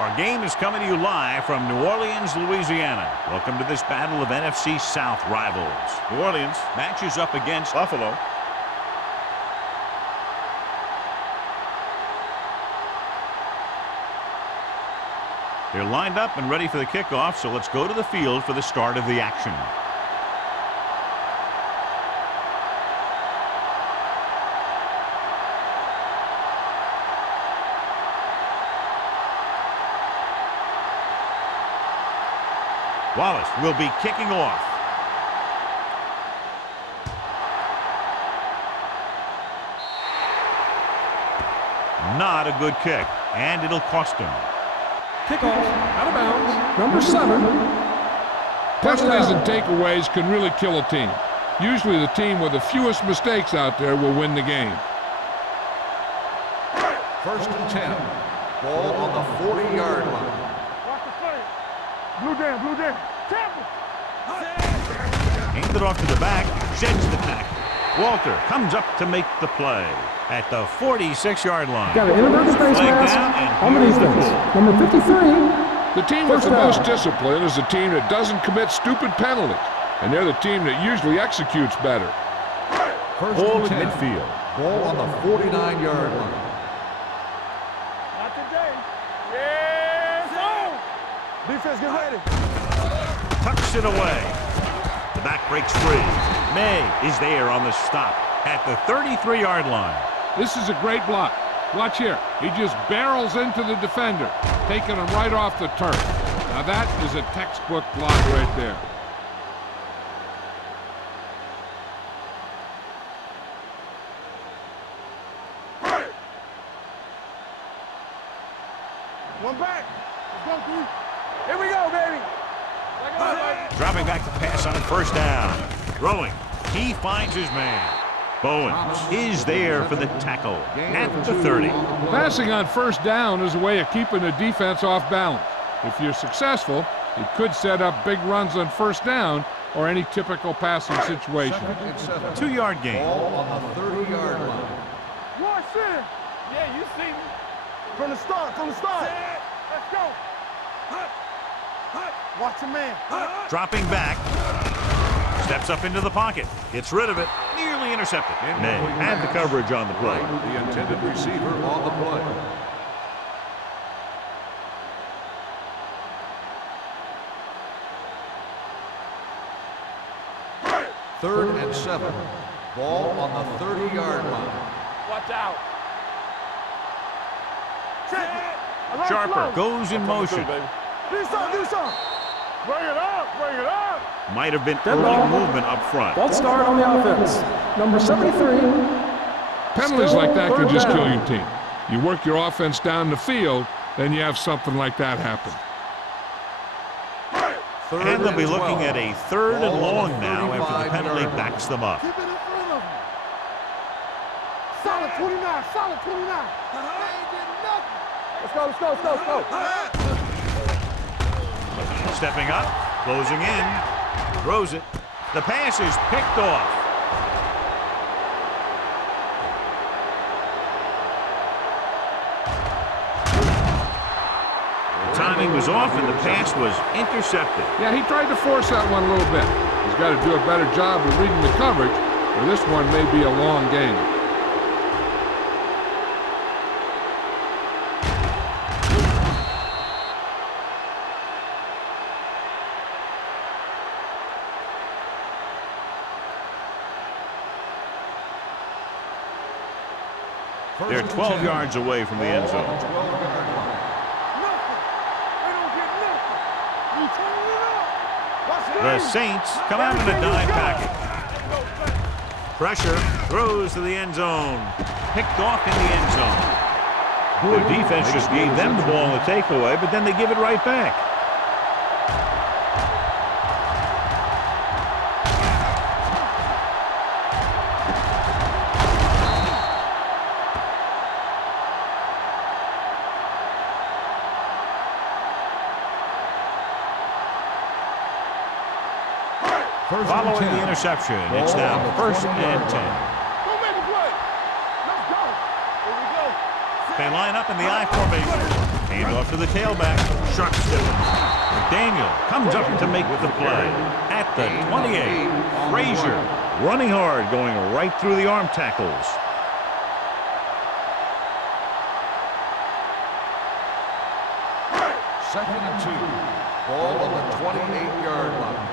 Our game is coming to you live from New Orleans, Louisiana. Welcome to this battle of NFC South rivals. New Orleans matches up against Buffalo. They're lined up and ready for the kickoff, so let's go to the field for the start of the action. Wallace will be kicking off. Not a good kick, and it'll cost him. Kickoff, out of bounds, number 7. Penalties and takeaways can really kill a team. Usually the team with the fewest mistakes out there will win the game. 1st and 10. Ball on the 40-yard line. Watch the play. Blue down, blue down. Tackle. Hand it off to the back, sheds the tackle. Walter comes up to make the play at the 46-yard line. Got an inadvertent face mask on the defense. Number 53. The team with the most discipline is the team that doesn't commit stupid penalties, and they're the team that usually executes better. 1st and 10. Midfield. Ball on the 49-yard line. Not today. Yes, oh! Defense, get ready. Tucks it away. The back breaks free. May is there on the stop at the 33-yard line. This is a great block. Watch here. He just barrels into the defender, taking him right off the turf. Now that is a textbook block right there. One back. Let's go, dude. Here we go, baby. Dropping back to pass on 1st down. Throwing. He finds his man. Bowens is there for the tackle at the 30. Passing on 1st down is a way of keeping the defense off balance. If you're successful, it could set up big runs on 1st down or any typical passing situation. 2nd and 7. 2-yard gain. Ball on the 30-yard line. Watch it. Yeah, you see me. From the start, from the start. Let's go. Watch the man. Dropping back. Steps up into the pocket. Gets rid of it. Nearly intercepted. May had the coverage on the play. The intended receiver on the play. 3rd and 7. Ball on the 30-yard line. Watch out. Sharper goes in motion. Do something. Bring it up. Might have been Dead early ball. movement up front. False start on the offense. Number 73. Penalties like that can Still just third kill down. your team. You work your offense down the field, then you have something like that happen. And they'll be looking at a 3rd and Ball long on the now after the penalty 35-yard line. backs them up. Keep it in front of him. Solid 29. Solid 29. Let's go. Stepping up, closing in, throws it. The pass is picked off. The timing was off and the pass was intercepted. Yeah, he tried to force that one a little bit. He's got to do a better job of reading the coverage, or this one may be a long game. They're 12 yards away from the end zone. Nothing. They don't get nothing. You turn it up. Watch The Saints come out in a dime package. Pressure, throws to the end zone. Picked off in the end zone. The defense just gave them the ball in the takeaway, but then they give it right back. Following the interception, it's now 1st and 10. Go make a play. Let's go. Here we go. They line up in the I formation. Hand off to the tailback. Sharp stiff. Daniel comes up to make the play. At the 28, Frazier running hard, going right through the arm tackles. Second and 2. Ball on the 28-yard line.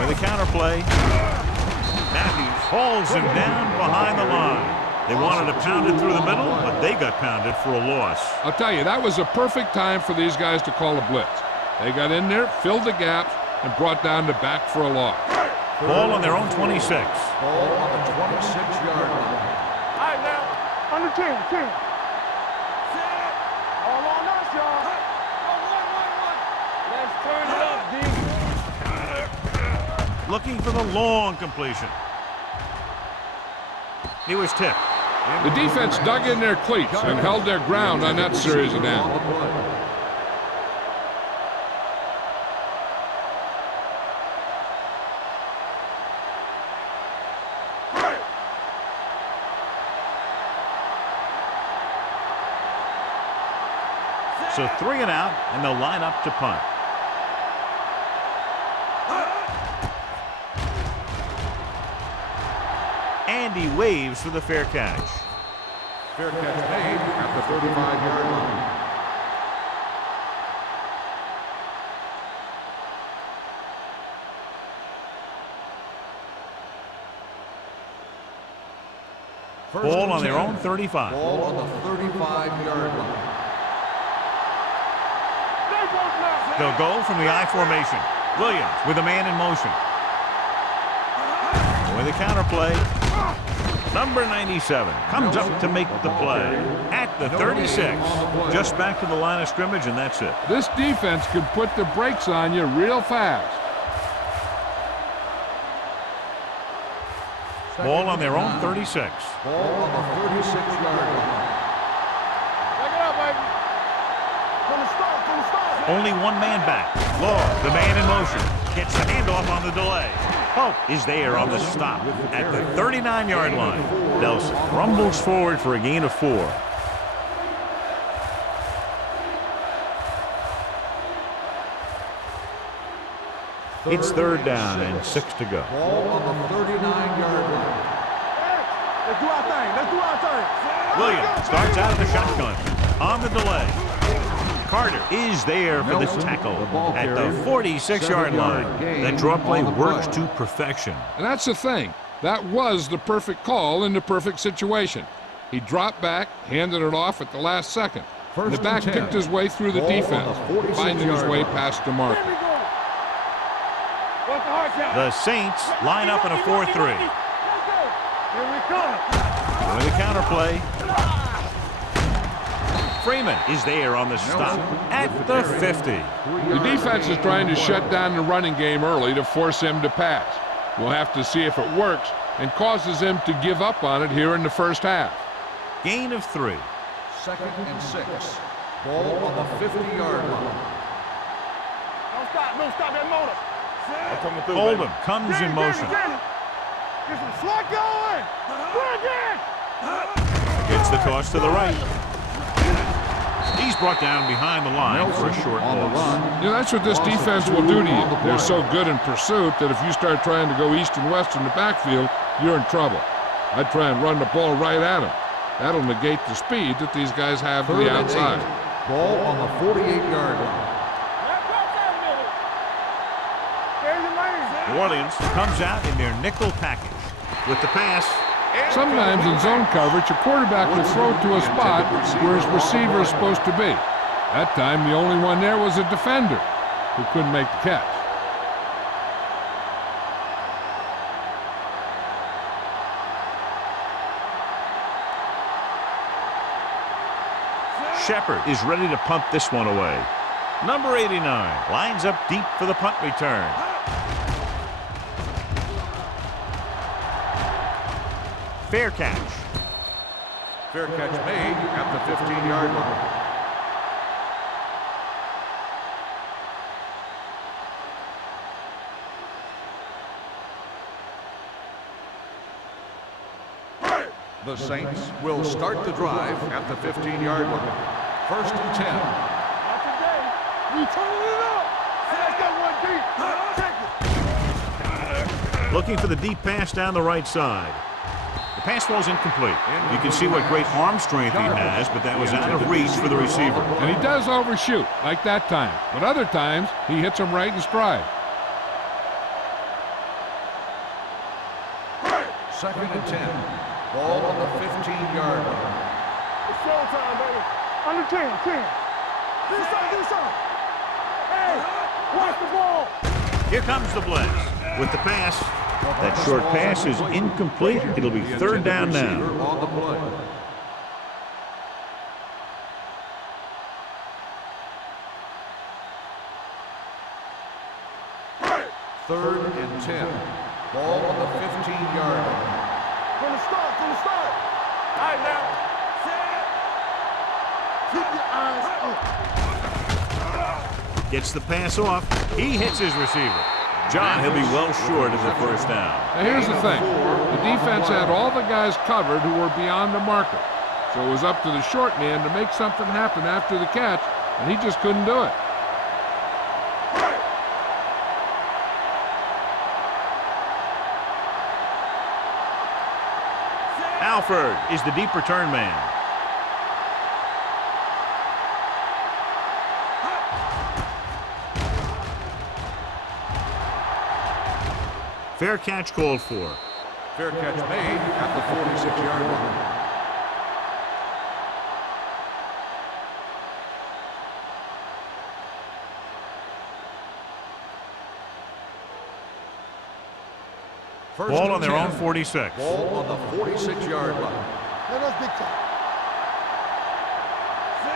With a counter play. Matthews hauls him down behind the line. They wanted to pound it through the middle, but they got pounded for a loss. I'll tell you, that was a perfect time for these guys to call a blitz. They got in there, filled the gaps, and brought down the back for a loss. Ball on their own 26. Ball on the 26-yard line. All right, now. Under 10. All on us, y'all. Let's turn it up, D. Looking for the long completion. He was tipped. The defense dug in their cleats and held their ground on that series of downs. So 3 and out, and they'll line up to punt. And he waves for the fair catch. Fair catch made at the 35-yard line. Ball on their own 35. Ball on the 35-yard line. They'll go from the I formation. Williams with a man in motion. With a counter play. Number 97 comes up to make the play at the 36. Just back to the line of scrimmage, and that's it. This defense can put the brakes on you real fast. Ball on their own 36. Ball on the 36-yard line. Take it up, baby. From the start. Only one man back. Law, the man in motion, gets the handoff on the delay. Pope is there on the stop at the 39-yard line. Nelson rumbles forward for a gain of 4. It's 3rd down and 6 to go. Ball on the 39-yard line. Let's do our thing. Williams starts out of the shotgun on the delay. Carter is there for the tackle at the 46-yard line. That draw play works to perfection. And that's the thing. That was the perfect call in the perfect situation. He dropped back, handed it off at the last second. The back picked his way through the defense, finding his way past the marker. The Saints line up in a 4-3. Here we come. With a counter play. Freeman is there on the stop at the 50. The defense is trying to shut down the running game early to force him to pass. We'll have to see if it works and causes him to give up on it here in the first half. Gain of 3. 2nd and 6. Ball on the 50-yard line. Don't stop that motor. Oldham comes in motion. Get some slack going. Gets the toss to the right. He's brought down behind the line for a short loss. You know, that's what this defense will do to you. They're so good in pursuit that if you start trying to go east and west in the backfield, you're in trouble. I'd try and run the ball right at them. That'll negate the speed that these guys have to the outside. Ball on the 48-yard line. New Orleans comes out in their nickel package. With the pass. Sometimes in zone coverage, a quarterback will throw to a spot where his receiver is supposed to be. That time, the only one there was a defender who couldn't make the catch. Shepard is ready to punt this one away. Number 89 lines up deep for the punt return. Fair catch. Fair catch made at the 15-yard line. The Saints will start the drive at the 15-yard line. First and 10. Not today. We turning it up. Let's get one deep. Check it. Looking for the deep pass down the right side. The pass falls incomplete. You can see what great arm strength he has, but that was out of reach for the receiver. And he does overshoot, like that time. But other times, he hits him right in stride. Second and 10. Ball on the 15-yard line. It's showtime, baby. Under 10, 10. This side. Hey, watch the ball. Here comes the blitz. With the pass, that short pass is incomplete. It'll be third down now. On the play. Third and 10. Ball on the 15-yard line. From the start. All right, now. Keep your eyes up. Gets the pass off. He hits his receiver. John, he'll be well short of the first down. Now here's the thing. The defense had all the guys covered who were beyond the marker. So it was up to the short man to make something happen after the catch, and he just couldn't do it. Alford is the deep return man. Fair catch called for. Fair catch made at the 46-yard line. Ball on their own 46. Ball on the 46-yard line. Let us big time.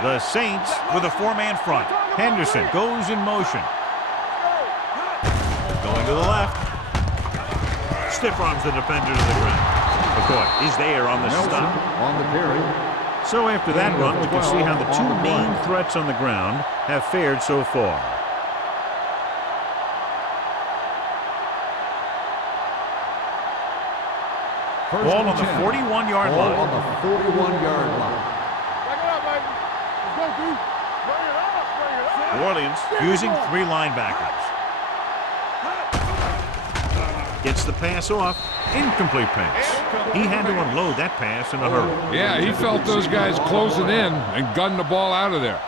The Saints with a four-man front. Henderson goes in motion. Going to the left. Stiff arms the defender to the ground. McCoy is there on the stop. On the carry. So after that run, we can see how the two main threats on the ground have fared so far. Ball on the 41-yard line. Ball on the 41-yard line. Back it up, baby. Let's go, dude. Bring it up. New Orleans using three linebackers. Gets the pass off. Incomplete pass. He had to unload that pass in a hurry. Yeah, he felt those guys closing in and gunned the ball out of there.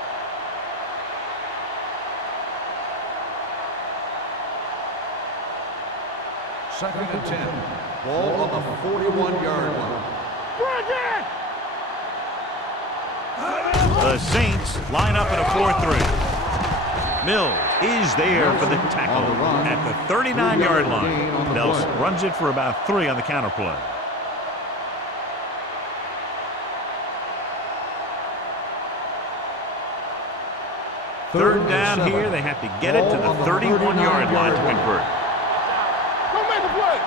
Second and 10. Ball on the 41-yard line. The Saints line up in a 4-3. Mills is there for the tackle at the 39-yard line. Nelson runs it for about 3 on the counter play. Third down here. They have to get it to the 31-yard line to convert. Don't make the play.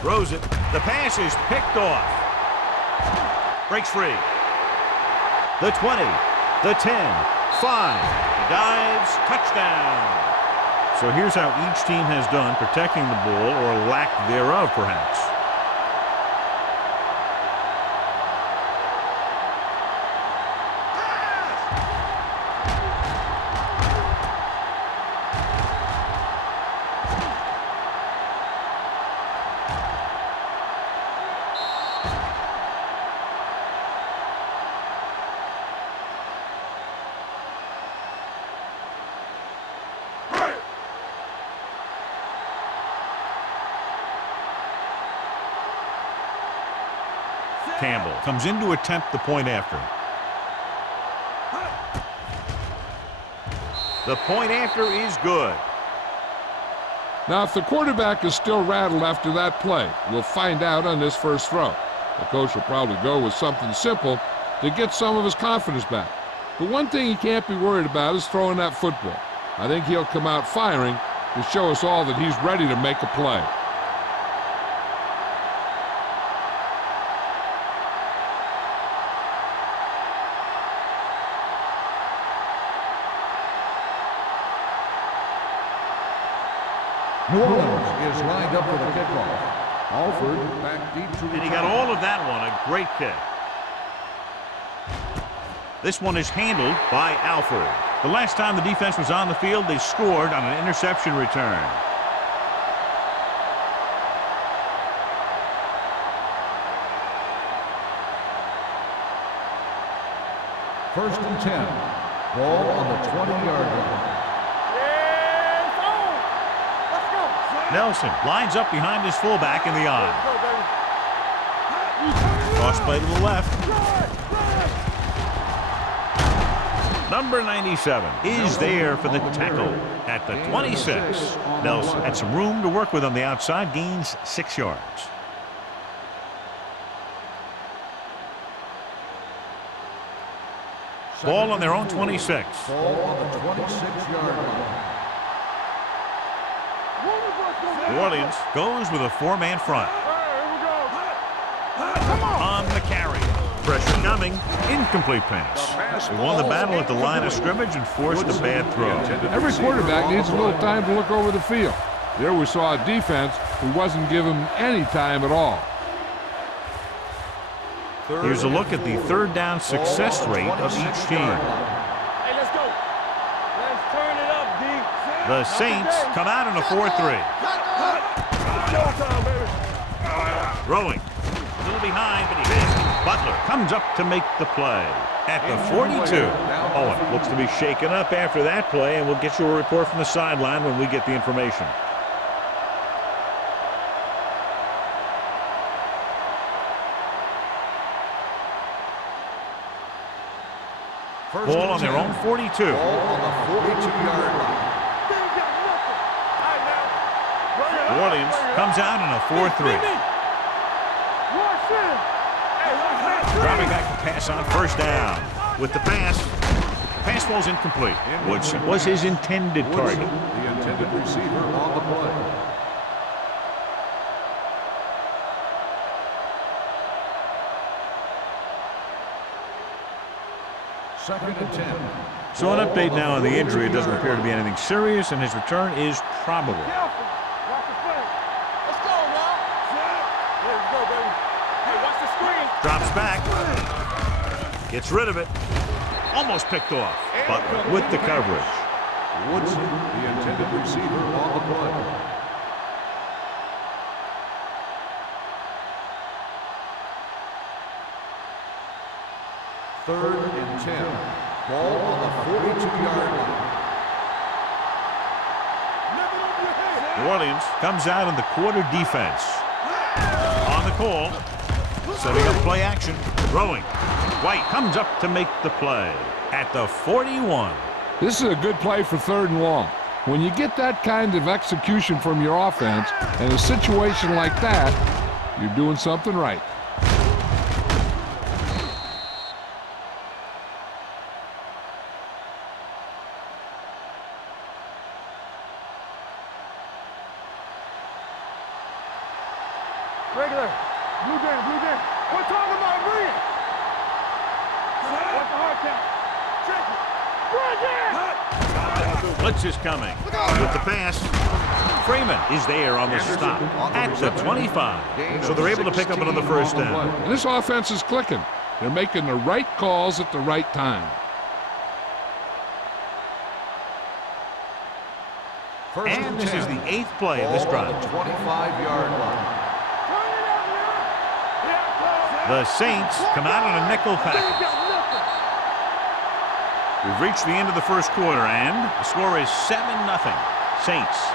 Throws it. The pass is picked off. Breaks free. The 20, the 10, 5. He dives, touchdown. So here's how each team has done protecting the ball, or lack thereof, perhaps. Campbell comes in to attempt the point after. The point after is good. Now, if the quarterback is still rattled after that play, we'll find out on this first throw. The coach will probably go with something simple to get some of his confidence back. But one thing he can't be worried about is throwing that football. I think he'll come out firing to show us all that he's ready to make a play. New Orleans is lined up for the kickoff. Alford back deep to And he got all of that one. A great kick. This one is handled by Alford. The last time the defense was on the field, they scored on an interception return. First and 10. Ball on the 20-yard line. Nelson lines up behind his fullback in the eye. Cross play to the left. Number 97 is there for the tackle at the 26. Nelson had some room to work with on the outside, gains 6 yards. Ball on their own 26. Ball on the 26-yard line. New Orleans goes with a 4-man front. On the carry. Pressure coming. Incomplete pass. They won the battle at the line of scrimmage and forced a bad throw. Every quarterback needs a little time to look over the field. There we saw a defense who wasn't given any time at all. Here's a look at the third down success rate of each team. Hey, let's go. Let's turn it up, D. The Saints come out in a 4-3. Showtime, baby. Throwing. A little behind, but he has it. Butler comes up to make the play at the 42. Owen looks to be shaken up after that play, and we'll get you a report from the sideline when we get the information. Ball on their own 42. Ball on the 42-yard line. New Orleans comes out in a 4-3. Dropping back to pass on first down. With the pass falls incomplete. Woodson was his intended target. The intended receiver on the play. Second and 10. So an update now on the injury. It doesn't appear to be anything serious, and his return is probable. Let's go now. Let's go, baby. Hey, watch the screen. Drops back. Gets rid of it. Almost picked off. Butler with the coverage. Woodson, the intended receiver on the play. Third and 10. Ball on the 42-yard line. New Orleans comes out in the quarter defense. On the call. Setting up play action. Throwing. White comes up to make the play at the 41. This is a good play for third and long. When you get that kind of execution from your offense in a situation like that, you're doing something right. Regular. Blue down. We're talking about brilliant. What's the hard count? Check it. Blitz is coming. With the pass. Freeman is there on the stop at the 25. So they're able to pick up another first down. And this offense is clicking. They're making the right calls at the right time. And this is the 8th play of this drive. 25-yard line. The Saints come out on a nickel package. We've reached the end of the first quarter, and the score is 7-0. Saints.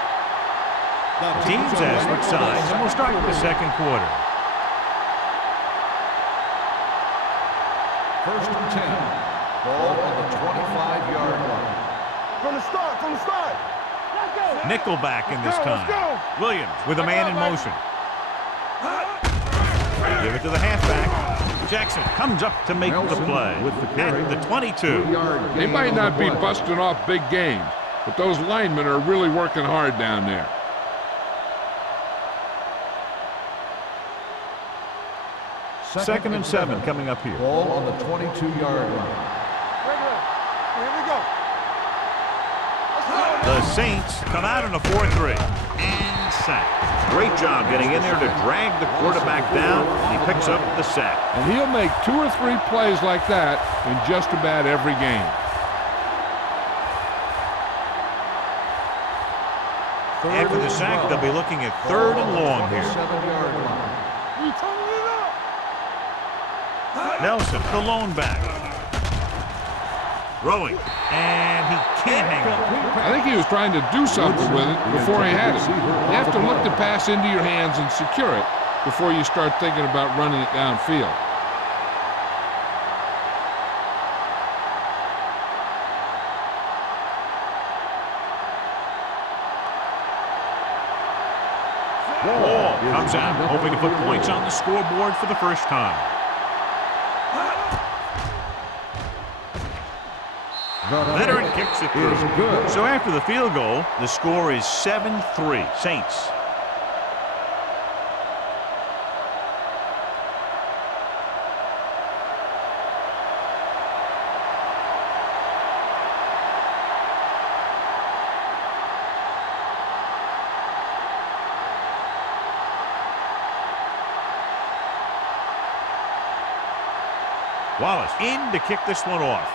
The teams have switched sides, and we'll start with the second quarter. First and 10. Ball on the 25-yard line. From the start. Let's go. Nickelback in this Let's go. time. Williams with a man in motion. Give it to the halfback. Jackson comes up to make the play at the 22. They might not be busting off big games, but those linemen are really working hard down there. Second and 7 coming up here. Ball on the 22-yard line. Regular. Here we go. Let's go. The Saints come out in a 4-3 and sack. Great job getting in there to drag the quarterback down, and he picks up the sack. And he'll make 2 or 3 plays like that in just about every game. After the sack, they'll be looking at 3rd and long here. Nelson, the lone back. Throwing, and he can't hang on. I think he was trying to do something with it before he had it. You have to look the pass into your hands and secure it before you start thinking about running it downfield. Ball comes out, hoping to put points on the scoreboard for the first time. Veteran kicks it through. So after the field goal, the score is 7-3 Saints. Wallace in to kick this one off.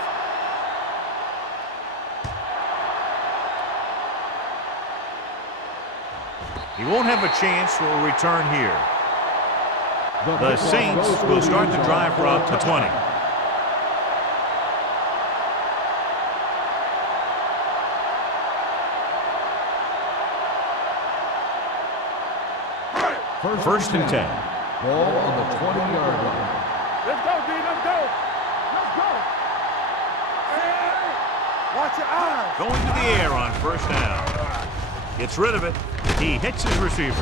He won't have a chance for a return here. The Saints will start the drive from the 20. First and 10. Ball on the 20-yard line. Let's go, D. Let's go. Let's go. Hey, watch your eyes. Going to the air on first down. Gets rid of it. He hits his receiver.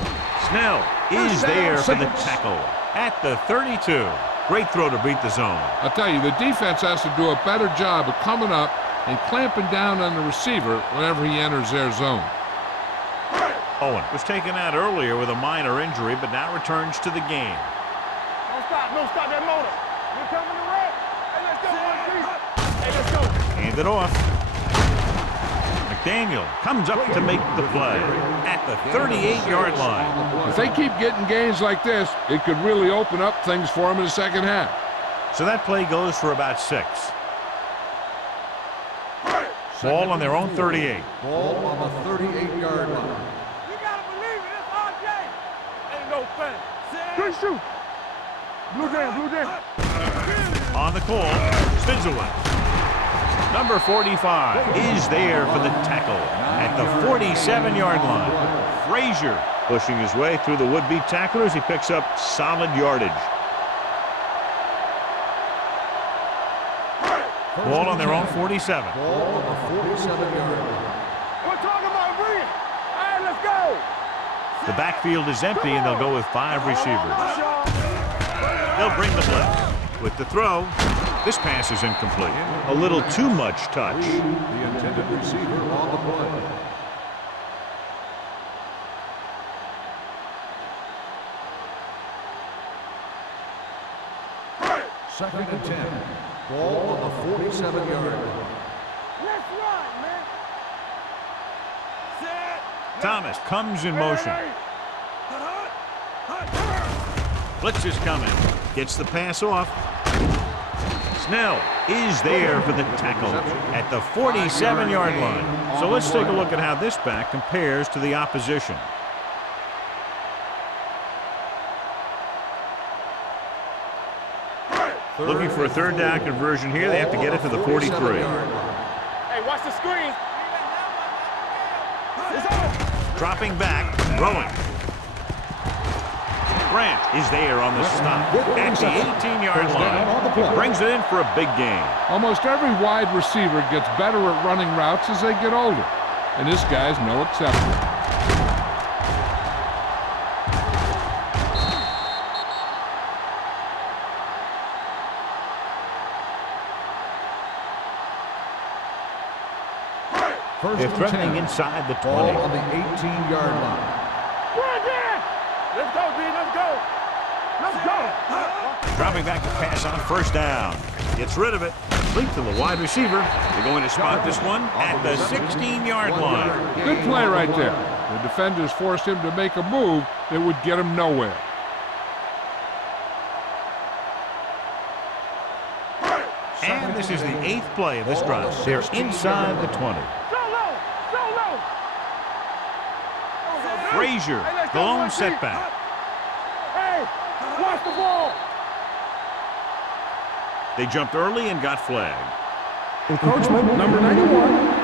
Snell is there for the tackle at the 32. Great throw to beat the zone. I'll tell you, the defense has to do a better job of coming up and clamping down on the receiver whenever he enters their zone. Owen was taken out earlier with a minor injury, but now returns to the game. Don't stop. Don't stop that motor. You're coming to red. Hey, let's go, one, hey, let's go. Hand it off. McDaniel comes up to make the play at the 38-yard line. If they keep getting gains like this, it could really open up things for them in the second half. So that play goes for about 6. Ball on their own 38. Ball on the 38-yard line. You gotta believe it. It's RJ. Ain't no thing. Good shoot. Blue down. On the call, Spinzelway. Number 45 is there for the tackle at the 47-yard line. Frazier pushing his way through the would-be tacklers. He picks up solid yardage. Ball on their own 47. Ball on the 47-yard line. We're talking about bringing. All right, let's go. The backfield is empty, and they'll go with 5 receivers. They'll bring the blitz. With the throw, this pass is incomplete. A little too much touch. The intended receiver on the play. Second and 10. Ball on the 47-yard line. Let's run, man. Thomas comes in motion. Blitz is coming. Gets the pass off. Snell is there for the tackle at the 47-yard line. So let's take a look at how this back compares to the opposition. Looking for a third down conversion here. They have to get it to the 43. Hey, watch the screen. Dropping back, throwing. Grant is there on the stop at the 18-yard line. Brings it in for a big gain. Almost every wide receiver gets better at running routes as they get older, and this guy's no exception. They're threatening inside the 20. Ball on the 18-yard line. Let's go, D. Let's go. Let's go. Dropping back to pass on first down. Gets rid of it. Complete to the wide receiver. They're going to spot this one at the 16-yard line. Good play right there. The defenders forced him to make a move that would get him nowhere. And this is the 8th play of this drive. They're inside the 20. Solo. Frazier, the lone setback. Hey, watch the ball. They jumped early and got flagged. Encroachment, number 91.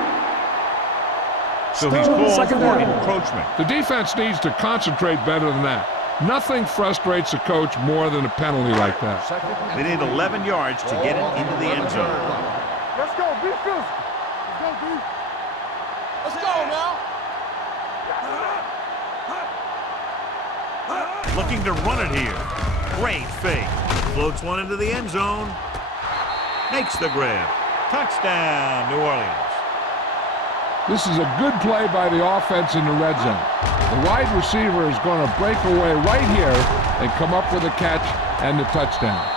So he's Still called second for down. encroachment. The defense needs to concentrate better than that. Nothing frustrates a coach more than a penalty like that. They need 11 yards to get it into the end zone. Let's go. Be physical. Let's go, B. Let's go now. Looking to run it here. Great fake. Floats one into the end zone. Makes the grab. Touchdown, New Orleans. This is a good play by the offense in the red zone. The wide receiver is going to break away right here and come up with a catch and the touchdown.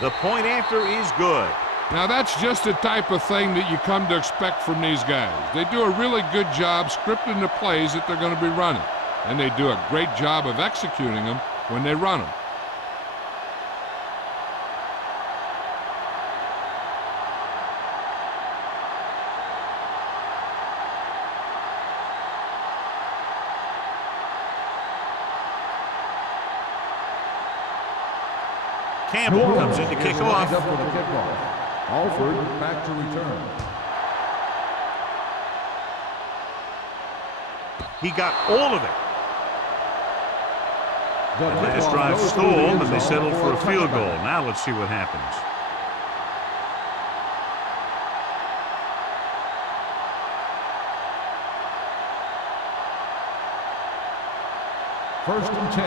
The point after is good. Now that's just the type of thing that you come to expect from these guys. They do a really good job scripting the plays that they're going to be running. And they do a great job of executing them when they run them. Campbell comes in to kick off. Up for the kickoff. Alford back to return. He got all of it. The The last kickoff drive goes through the stalled, end and they zone settled for a field goal. touchdown. Now let's see what happens. First and 10.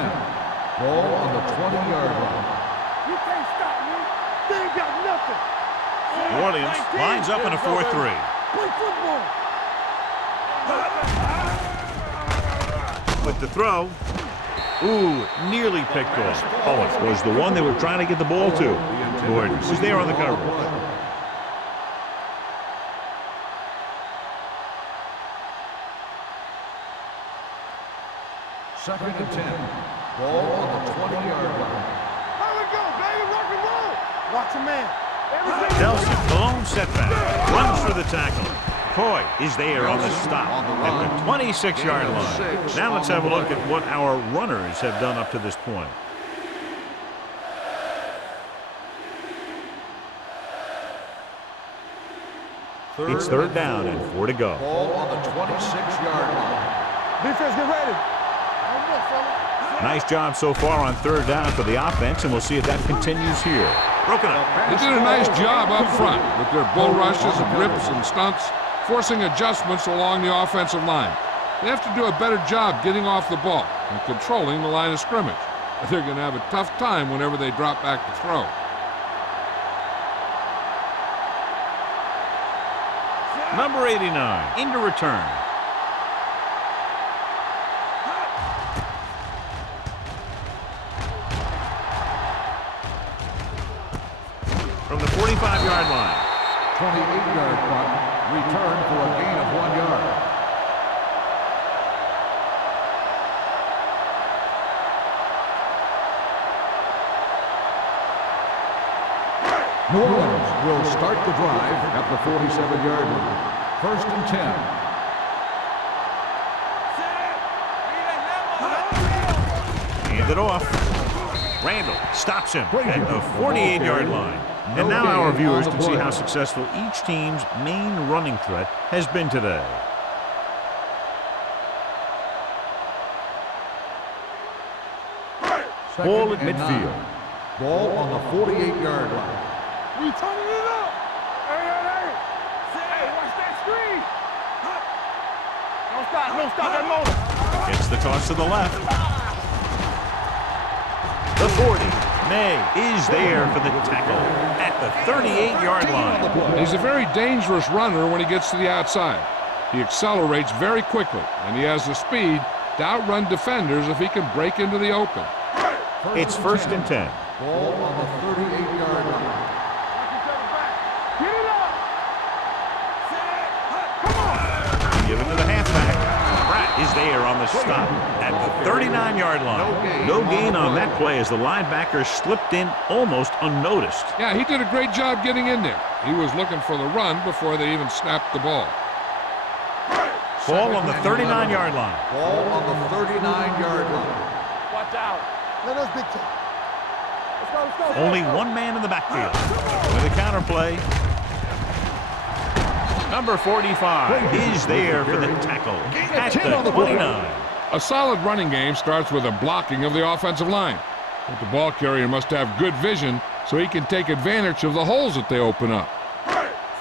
Ball on the 20-yard line. You can't stop me. They ain't got nothing. New Orleans lines up in a 4-3. Play football. With the throw. Ooh, nearly picked off. Oh, it was the one they were trying to get the ball to. Gordon was there on the coverage. Second and 10. Ball on the 20-yard line. Here we go, baby. Rock and roll. Watch a man. Everything. Nelson, the lone setback, runs for the tackle. Coy is there on the stop at the 26-yard line. Now let's have a look at what our runners have done up to this point. It's third down and 4 to go. Ball on the 26-yard line. Defense, get ready. One more, fella. Nice job so far on third down for the offense, and we'll see if that continues here. Broken up. They did a nice job up front with their bull rushes and rips and stunts, forcing adjustments along the offensive line. They have to do a better job getting off the ball and controlling the line of scrimmage. They're going to have a tough time whenever they drop back to throw. Number 89 into return. From the 45-yard line. 28-yard punt. Return for a gain of 1 yard. New Orleans will start the drive at the 47-yard line. First and 10. Hand it off. Randall stops him at the 48-yard line. And now our viewers can see how successful each team's main running threat has been today. Second Ball at and midfield. 9. Ball on the 48-yard line. We turning it up. screen. Don't stop that motor. Gets the toss to the left. The 40. May is there for the tackle at the 38-yard line. He's a very dangerous runner when he gets to the outside. He accelerates very quickly, and he has the speed to outrun defenders if he can break into the open. It's 1st and 10. Ball on the 38-yard line. Get it up. Give it to the halfback. Pratt is there on the stop at the 39-yard line. No gain on that play as the linebacker slipped in almost unnoticed. Yeah, he did a great job getting in there. He was looking for the run before they even snapped the ball. Ball on the 39-yard line. Ball on the 39-yard line. Watch out. Let us dictate. Let's go. Only one man in the backfield. With a counter play. Number 45 is there for the tackle at the 29. A solid running game starts with a blocking of the offensive line. But the ball carrier must have good vision so he can take advantage of the holes that they open up.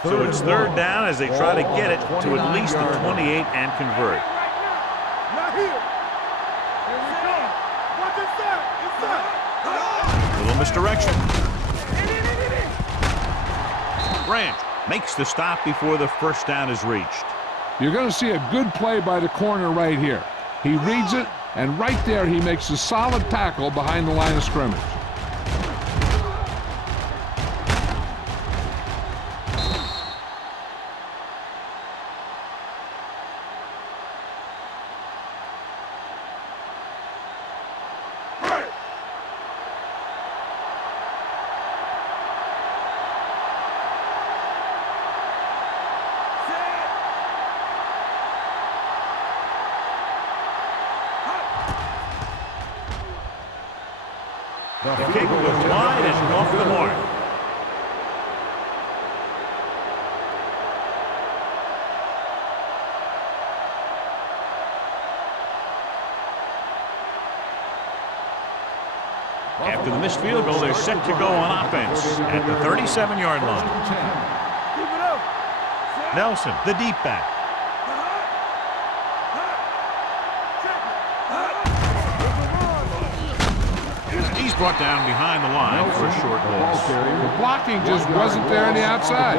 So it's 3rd down as they try to get it to at least the 28 and convert. Not here. Here we go. What's inside? Little misdirection. Branch makes the stop before the 1st down is reached. You're going to see a good play by the corner right here. He reads it, and right there he makes a solid tackle behind the line of scrimmage. The kick was wide and off the mark. After the missed field goal, they're set to go on offense at the 37-yard line. Keep it up. Nelson, the deep back. He's brought down behind the line for a short loss. The blocking just wasn't there on the outside.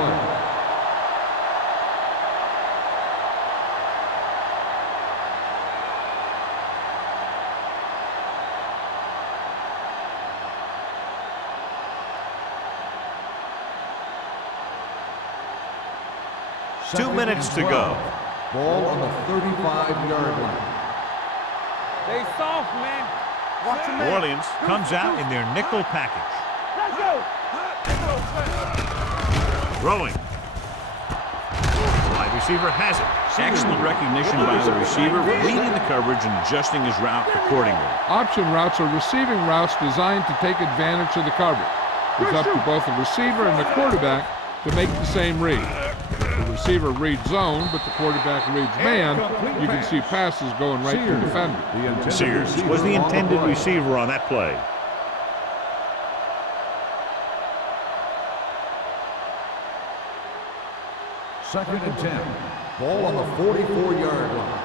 Two minutes to go. Ball on the 35-yard line. They soft, man. Watch him. New Orleans comes out in their nickel package. Let's go. Throwing. Wide receiver has it. Excellent recognition by the receiver, reading the coverage and adjusting his route accordingly. Option routes are receiving routes designed to take advantage of the coverage. It's up to both the receiver and the quarterback to make the same read. If the receiver reads zone, but the quarterback reads man, you can see passes going right to the defender. Sears was the intended receiver on that play. Second and 10. Ball on the 44-yard line.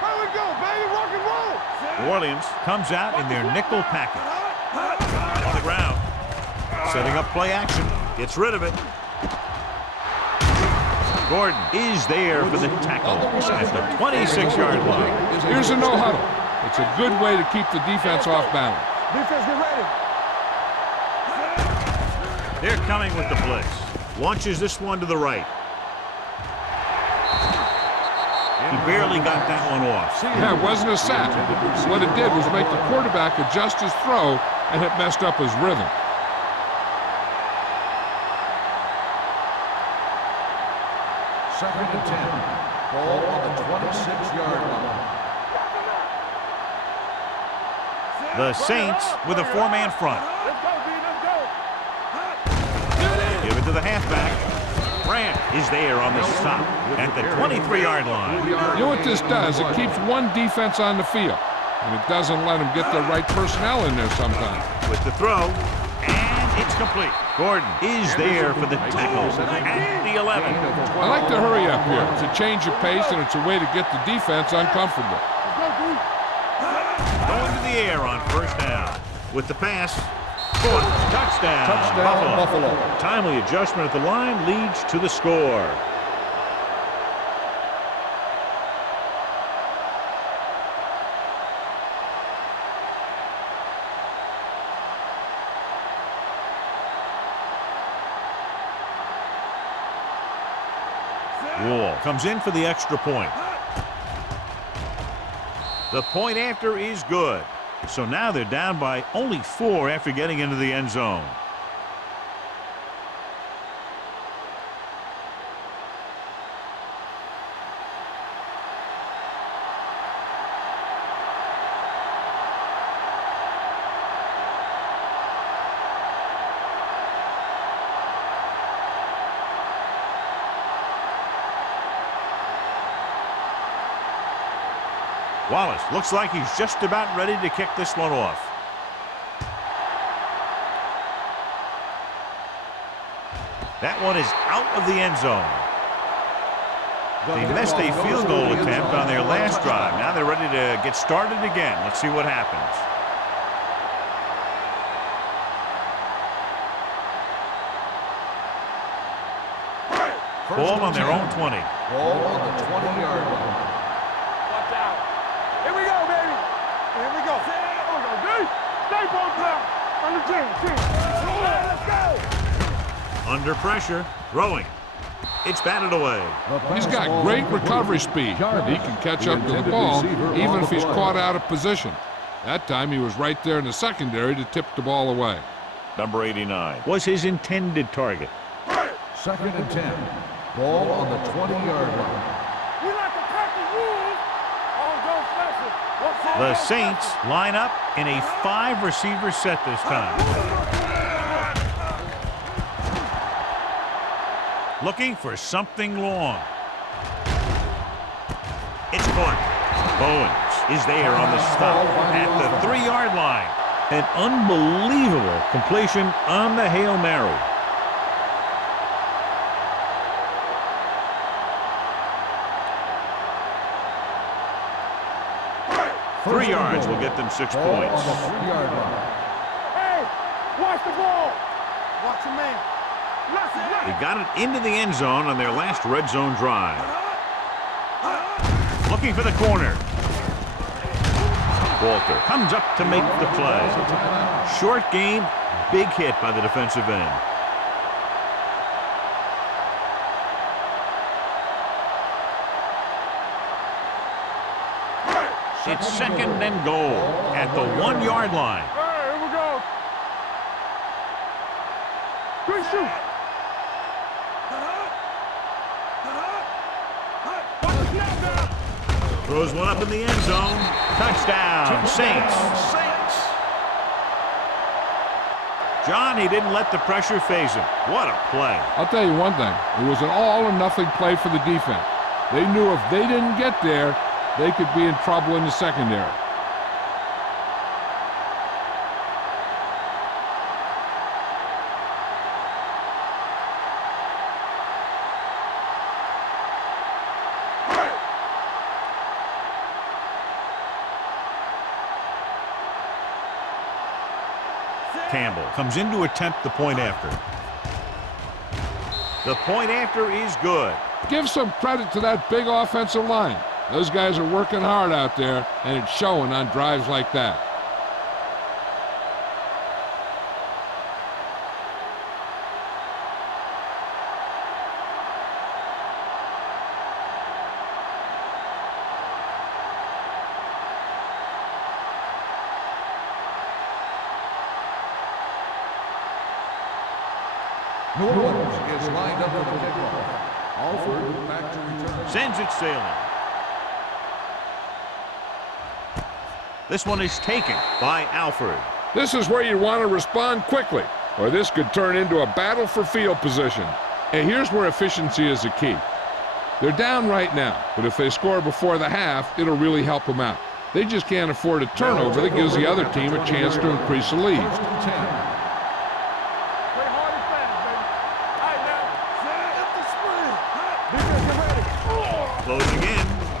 Here we go, baby. Rock and roll. New Orleans comes out in their nickel package. On the ground. Setting up play action. Gets rid of it. Gordon is there for the tackle at the 26-yard line. Here's a no huddle. It's a good way to keep the defense off balance. Defense, get ready. They're coming with the blitz. Launches this one to the right. He barely got that one off. Yeah, it wasn't a sack. What it did was make the quarterback adjust his throw, and it messed up his rhythm. Second and 10. Ball on the 26-yard line. The Saints with a four-man front. Let's go, B. Let's go. Give it to the halfback. Grant is there on the stop at the 23-yard line. You know what this does? It keeps one defense on the field, and it doesn't let them get the right personnel in there sometimes. With the throw, and it's complete. Gordon is there for the tackle at the 11. I like to hurry up here. It's a change of pace, and it's a way to get the defense uncomfortable. Going to the air on first down. With the pass, touchdown, Buffalo. Timely adjustment at the line leads to the score. Wall comes in for the extra point. The point after is good. So now they're down by only 4 after getting into the end zone. Wallace looks like he's just about ready to kick this one off. That one is out of the end zone. They missed a field goal attempt on their last drive. Now they're ready to get started again. Let's see what happens. Ball on their own 20. Ball on the 20-yard line. Here we go, baby. Here we go. Stay both down. Under 10. Let's go. Under pressure, throwing. It's batted away. He's got great recovery speed. He can catch up to the ball even if he's caught out of position. That time he was right there in the secondary to tip the ball away. Number 89 was his intended target. 2nd and 10. Ball on the 20-yard line. We like to cut the rules. Oh, don't special. The Saints line up in a 5-receiver set this time. Looking for something long. It's caught. Bowens is there on the stop at the 3-yard line. An unbelievable completion on the Hail Mary. Three yards will get them 6 points. On the 3-yard line. Hey, watch the ball. Watch your man. They got it into the end zone on their last red zone drive. Looking for the corner. Walter comes up to make the play. Short gain, big hit by the defensive end. It's 2nd and goal at the 1-yard line. Hey, here we go. Good shoot. Throws one up in the end zone. Touchdown, Saints. John, he didn't let the pressure phase him. What a play. I'll tell you one thing. It was an all-or-nothing play for the defense. They knew if they didn't get there, they could be in trouble in the secondary. Campbell comes in to attempt the point after. The point after is good. Give some credit to that big offensive line. Those guys are working hard out there, and it's showing on drives like that. New Orleans is lined up for the kickoff. Alford back to return. Sends it sailing. This one is taken by Alford. This is where you want to respond quickly, or this could turn into a battle for field position. And here's where efficiency is the key. They're down right now, but if they score before the half, it'll really help them out. They just can't afford a turnover that gives the other team a chance to increase the lead. 1st and 10. Play hard and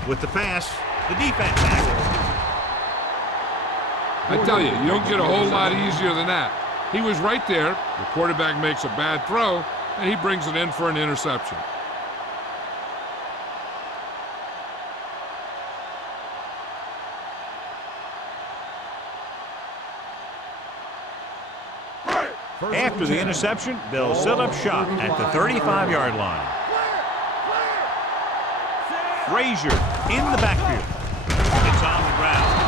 With the pass, the defense has it. I tell you, you don't get a whole lot easier than that. He was right there. The quarterback makes a bad throw, and he brings it in for an interception. After the interception, they'll set up shop at the 35-yard line. Frazier in the backfield. It's on the ground.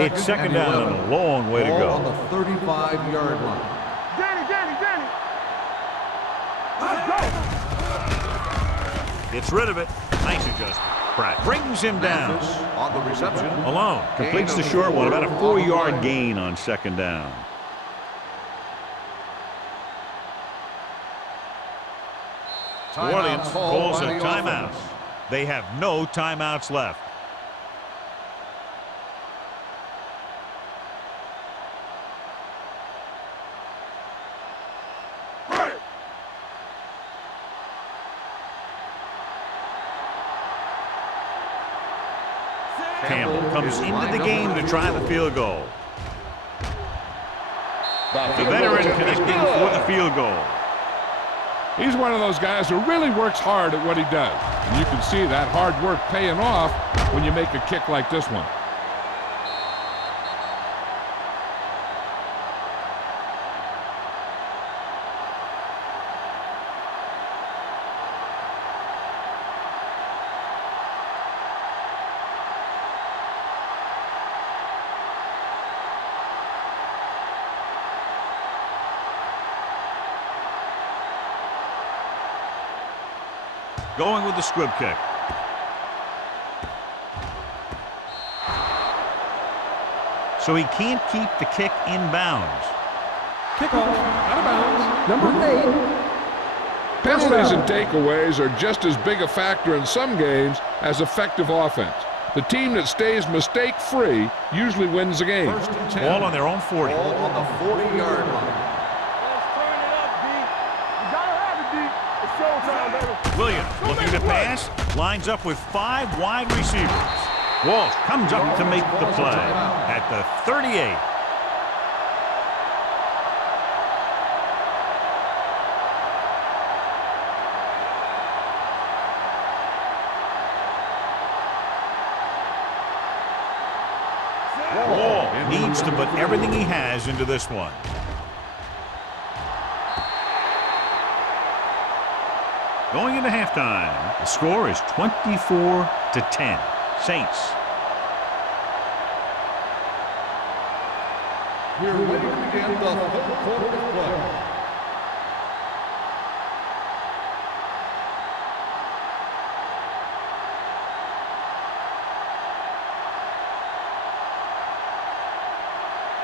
It's second down and a long way to go. On the 35-yard line. Gets rid of it. Nice adjustment. Pratt brings him down. On the reception. Alone. Completes the short one. About a 4-yard gain on second down. New Orleans calls a timeout. They have no timeouts left. Campbell comes into the game to try the field goal. The veteran connecting for the field goal. He's one of those guys who really works hard at what he does. And you can see that hard work paying off when you make a kick like this one. Going with the squib kick. So he can't keep the kick in bounds. Kickoff, out of bounds, number 8. Penalties and takeaways are just as big a factor in some games as effective offense. The team that stays mistake-free usually wins the game. Ball on their own 40. Ball on the 40-yard line. Williams looking to pass, lines up with 5 wide receivers. Walsh comes up to make the play at the 38. Wall needs to put everything he has into this one. Going into halftime, the score is 24-10. Saints. We're ready to begin the third quarter of play.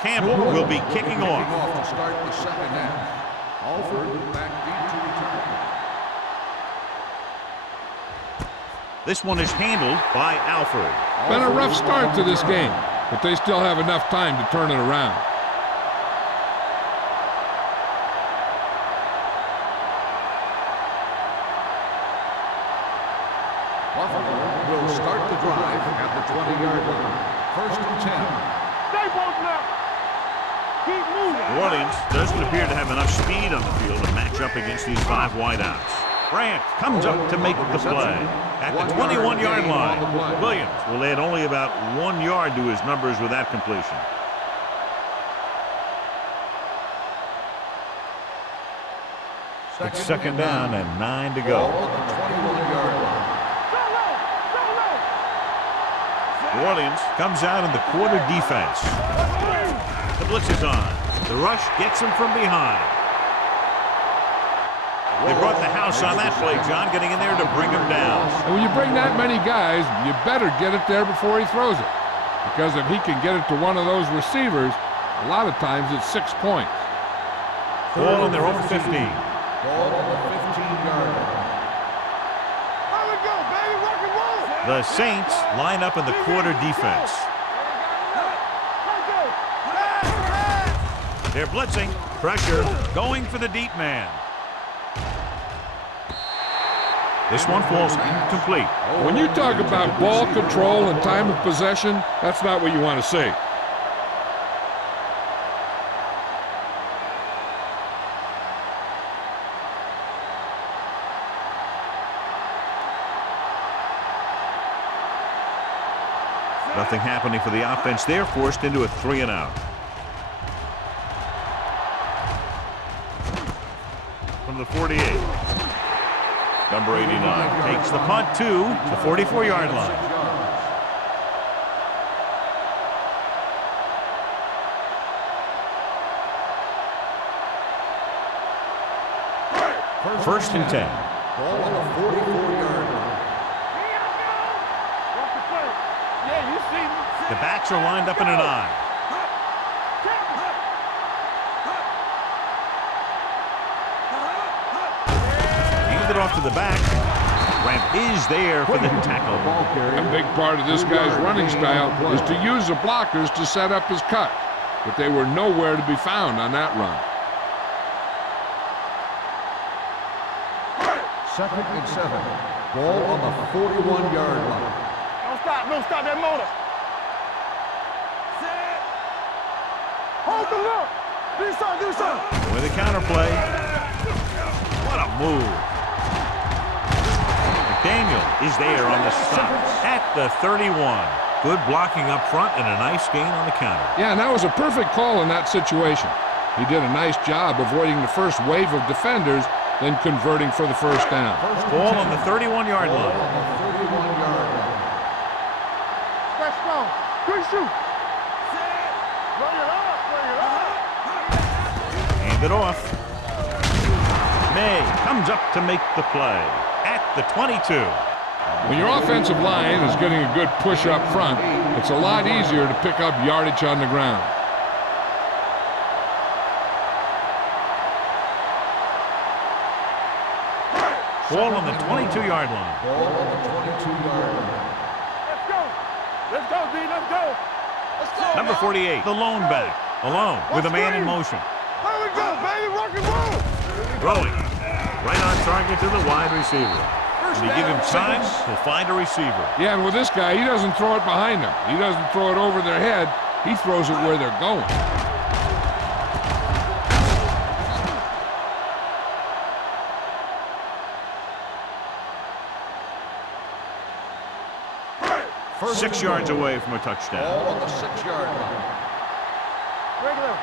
Campbell will be kicking off. To start the second half. Alford back deep to return. This one is handled by Alford. Been a rough start to this game, but they still have enough time to turn it around. Buffalo will start the drive at the 20-yard line. First and 10. Stay posted up. Keep moving. New Orleans doesn't appear to have enough speed on the field to match up against these 5 wideouts. Grant comes up to make the play at the 21-yard line. Williams will add only about 1 yard to his numbers with that completion. It's second down and 9 to go. New Orleans comes out in the quarter defense. The blitz is on. The rush gets him from behind. They brought the house on that play, John, getting in there to bring him down. And when you bring that many guys, you better get it there before he throws it. Because if he can get it to one of those receivers, a lot of times it's 6 points. Ball on their own 15. Ball on the 15-yard line. There we go, baby. Rock and roll. The Saints line up in the quarter defense. They're blitzing. Pressure going for the deep man. This one falls incomplete. When you talk about ball control and time of possession, that's not what you want to see. Nothing happening for the offense there, forced into a 3-and-out. From the 48. Number 89 takes the punt to the 44-yard line. First and 10. Ball on the 44-yard line. The backs are lined up in an I. Handed off to the back. Grant is there for the tackle. A big part of this guy's running style is to use the blockers to set up his cut, but they were nowhere to be found on that run. Second and 7. Ball on the 41-yard line. Don't stop that motor. Hold the look. Do something. With a counterplay. What a move. McDaniel is there on the stop at the 31. Good blocking up front and a nice gain on the counter. Yeah, and that was a perfect call in that situation. He did a nice job avoiding the first wave of defenders, then converting for the first down. Ball on the 31-yard line. Let's go. Good shoot. Bring it up. Hand it off. May comes up to make the play at the 22. When your offensive line is getting a good push up front, it's a lot easier to pick up yardage on the ground. Ball on the 22-yard line. Ball on the 22-yard line. Let's go, D. Let's go. Number 48, the lone back, alone with a man in motion. Here we go, baby. Rock and roll. Throwing right on target to the wide receiver. When you give him time, he'll find a receiver. Yeah, and with this guy, he doesn't throw it behind them. He doesn't throw it over their head. He throws it where they're going. First 6 yards away from a touchdown. Ball on the 6-yard line. Regular.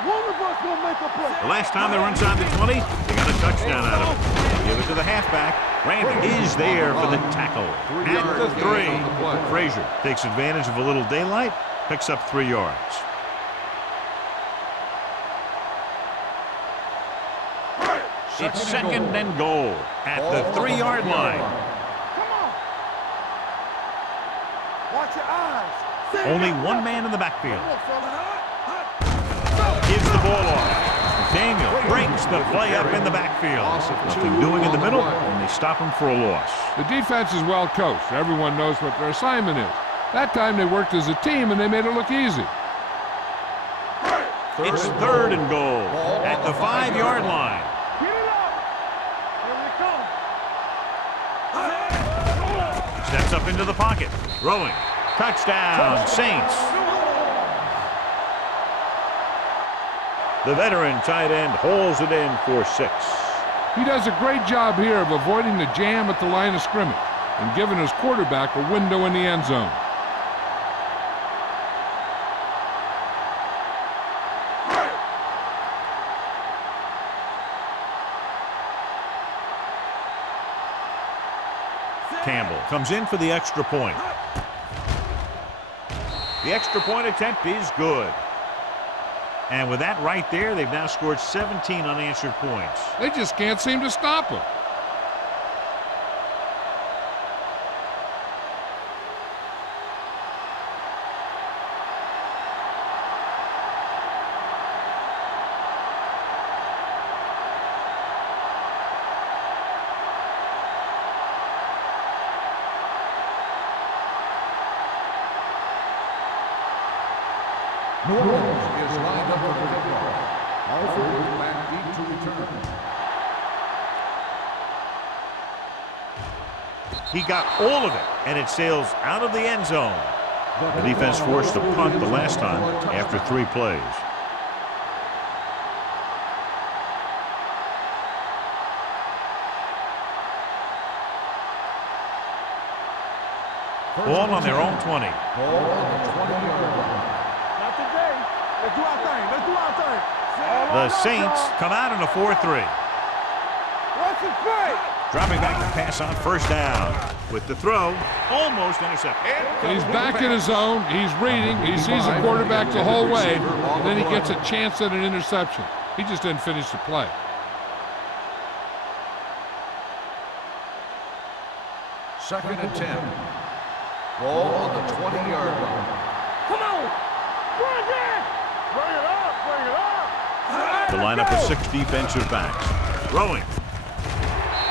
One of us will make a play. The last time they were inside the 20, they got a touchdown out of it. Give it to the halfback. Randy is there for the tackle at the 3. Frazier takes advantage of a little daylight, picks up 3 yards. It's second and goal at the 3-yard line. Come on. Watch your eyes. Only one man in the backfield. Gives the ball off. Daniel breaks the play up in the backfield. Nothing doing in the middle, and they stop him for a loss. The defense is well coached. Everyone knows what their assignment is. That time they worked as a team, and they made it look easy. It's third and goal at the 5-yard line. Get it up. Here we come. Steps up into the pocket. Throwing. Touchdown, Saints. The veteran tight end hauls it in for 6. He does a great job here of avoiding the jam at the line of scrimmage and giving his quarterback a window in the end zone. Campbell comes in for the extra point. The extra point attempt is good. And with that right there, they've now scored 17 unanswered points. They just can't seem to stop him. New Orleans is lined up for the kickoff. All forwards back deep to return. He got all of it, and it sails out of the end zone. The defense forced a punt the last time after 3 plays. Ball on their own 20. Ball on the 20-yard line. Not today. Let's do our thing. Let's do our thing. The Saints come out in a 4-3. What's the play? Dropping back to pass on first down. With the throw, almost intercepted. He's back in his zone. He's reading. He sees the quarterback the whole way, and then he gets a chance at an interception. He just didn't finish the play. Second and 10. Ball on the 20-yard line. Come on. Run it. Bring it up. Bring it up. The lineup of 6 defensive backs. Throwing.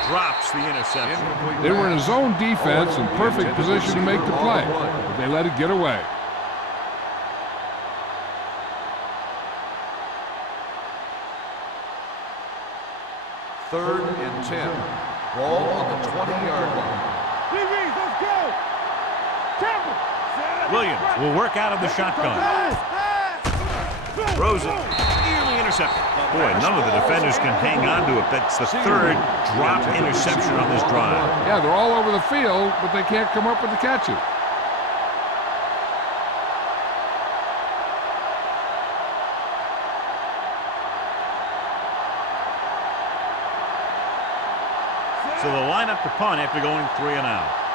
Drops the interception. They were in a zone defense in perfect position to make the play, but they let it get away. Third and 10. Ball on the 20-yard line. DBs, let's go. Temple. Williams will work out of the shotgun. Throws it. Nearly intercepted. Boy, none of the defenders can hang on to it. That's the 3rd drop interception on this drive. Yeah, they're all over the field, but they can't come up with the catches. So the lineup to punt after going 3 and out.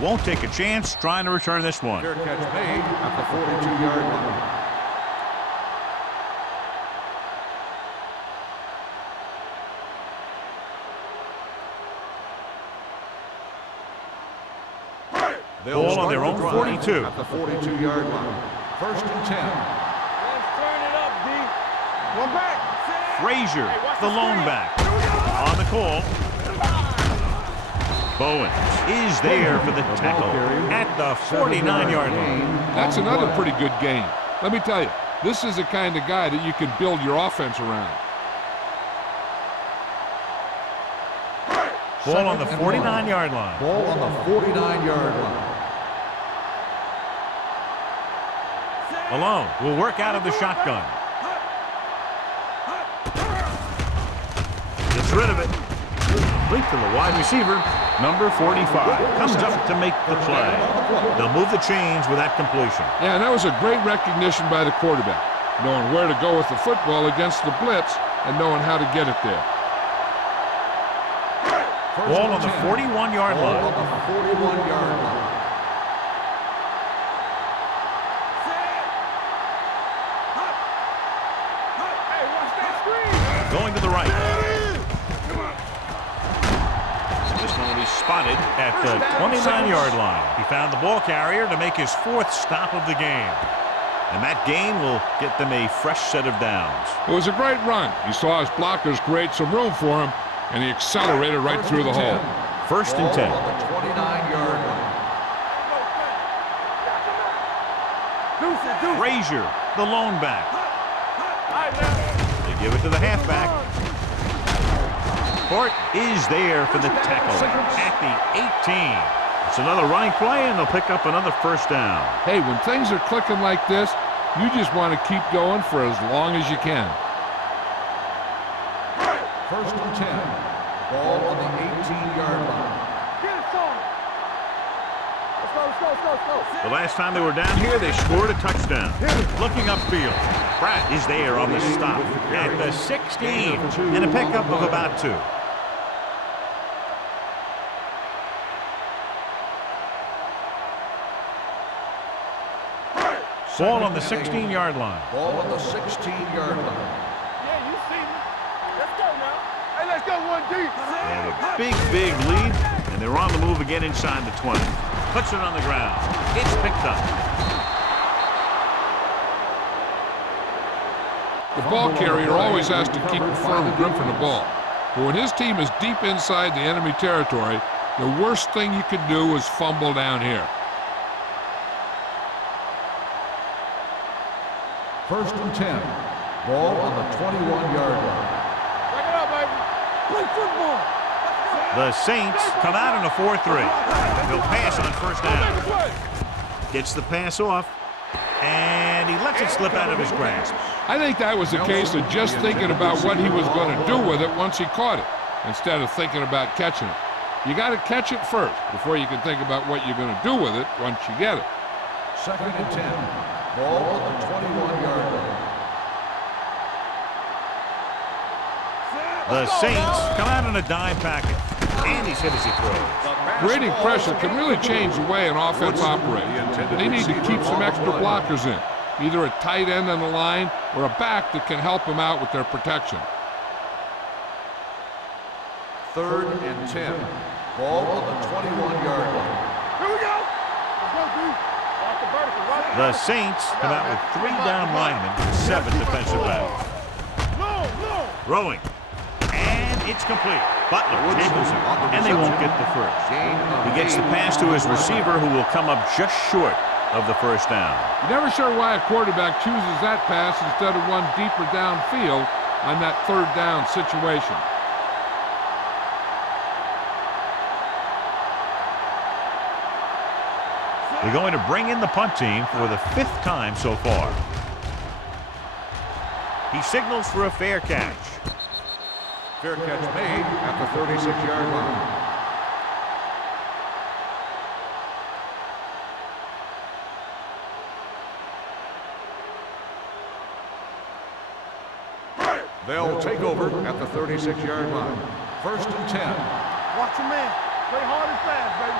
Won't take a chance trying to return this one. Fair catch made at the 42-yard line. Ball on their own 42. At the 42-yard line. First and 10. Let's turn it up, D. One back. Frazier, the lone back. On the call. Bowen is there for the tackle at the 49-yard line. That's another pretty good game. Let me tell you, this is the kind of guy that you can build your offense around. Ball on the 49-yard line. Ball on the 49-yard line. Malone will work out of the shotgun. Gets rid of it. Complete to the wide receiver, number 45. Comes up to make the play. They'll move the chains with that completion. Yeah, and that was a great recognition by the quarterback, knowing where to go with the football against the blitz and knowing how to get it there. Ball on the 41-yard line. Ball on the 41-yard line. Going to the right. This one will be spotted at the 29-yard line. He found the ball carrier to make his 4th stop of the game. And that gain will get them a fresh set of downs. It was a great run. He saw his blockers create some room for him, and he accelerated right through the hole. First and 10. Ball on the 29-yard line. Frazier, the lone back. They give it to the halfback. Hort is there for the tackle at the 18. It's another running play, and they'll pick up another first down. Hey, when things are clicking like this, you just want to keep going for as long as you can. First and 10. Ball on the 18-yard line. Get it, son. Let's go, let's go, let's go, let's go. The last time they were down here, they scored a touchdown. Looking upfield, Pratt is there on the stop at the 16, and a pickup of about 2. Ball on the 16-yard line. Ball on the 16-yard line. Yeah, you see me. Let's go now. Hey, let's go one deep. They have a big lead, and they're on the move again inside the 20. Puts it on the ground. It's picked up. The ball carrier always has to keep a firm grip on the ball. But when his team is deep inside the enemy territory, The worst thing you can do is fumble down here. First and 10. Ball on the 21-yard line. Back it up, baby. Play football. The Saints come out in a 4-3. They'll pass on first down. Gets the pass off, and he lets it slip out of his grasp. I think that was a case of just thinking about what he was going to do with it once he caught it, instead of thinking about catching it. You got to catch it first before you can think about what you're going to do with it once you get it. Second and 10. Ball on the 21-yard line. The Saints come out in a dime package. And he's hit as he throws. Creating pressure can really change the way an offense operates. They need to keep some extra blockers in, either a tight end on the line or a back that can help them out with their protection. Third and 10. Ball on the 21-yard line. Here we go. Let's go, dude. Watch the vertical. Watch the The Saints come out with 3 down linemen and 7 defensive backs. Throwing. And it's complete. Butler tackles him, and they won't get the first. He gets the pass to his receiver, who will come up just short of the first down. You're never sure why a quarterback chooses that pass instead of one deeper downfield on that third down situation. They're going to bring in the punt team for the 5th time so far. He signals for a fair catch. Fair catch made at the 36-yard line. They'll take over at the 36-yard line. First and 10. Watch your man. Play hard and fast, baby.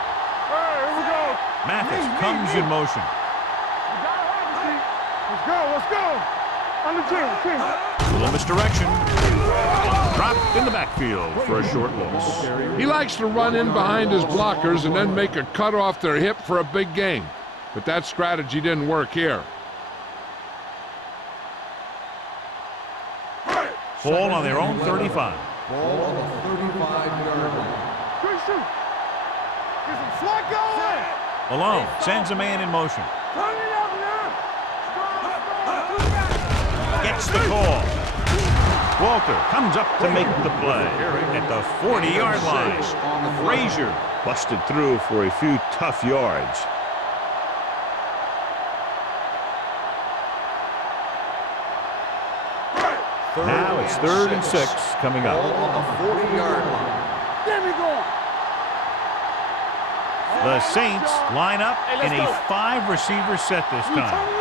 All right, here we go. Mathis comes in motion. You gotta have it, Steve. Let's go, let's go. Under 10, 10. A little misdirection. Dropped in the backfield for a short loss. He likes to run in behind his blockers and then make a cut off their hip for a big gain. But that strategy didn't work here. Ball on their own 35. Ball on the 35-yard line. Good shoot. Get some slack going. Malone sends a man in motion. Turn it up now. Strong. Gets the call. Walter comes up to make the play at the 40-yard line. Frazier busted through for a few tough yards. Now it's 3rd and 6 coming up. Ball on the 40-yard line. There we go. The Saints line up in a 5-receiver set this time.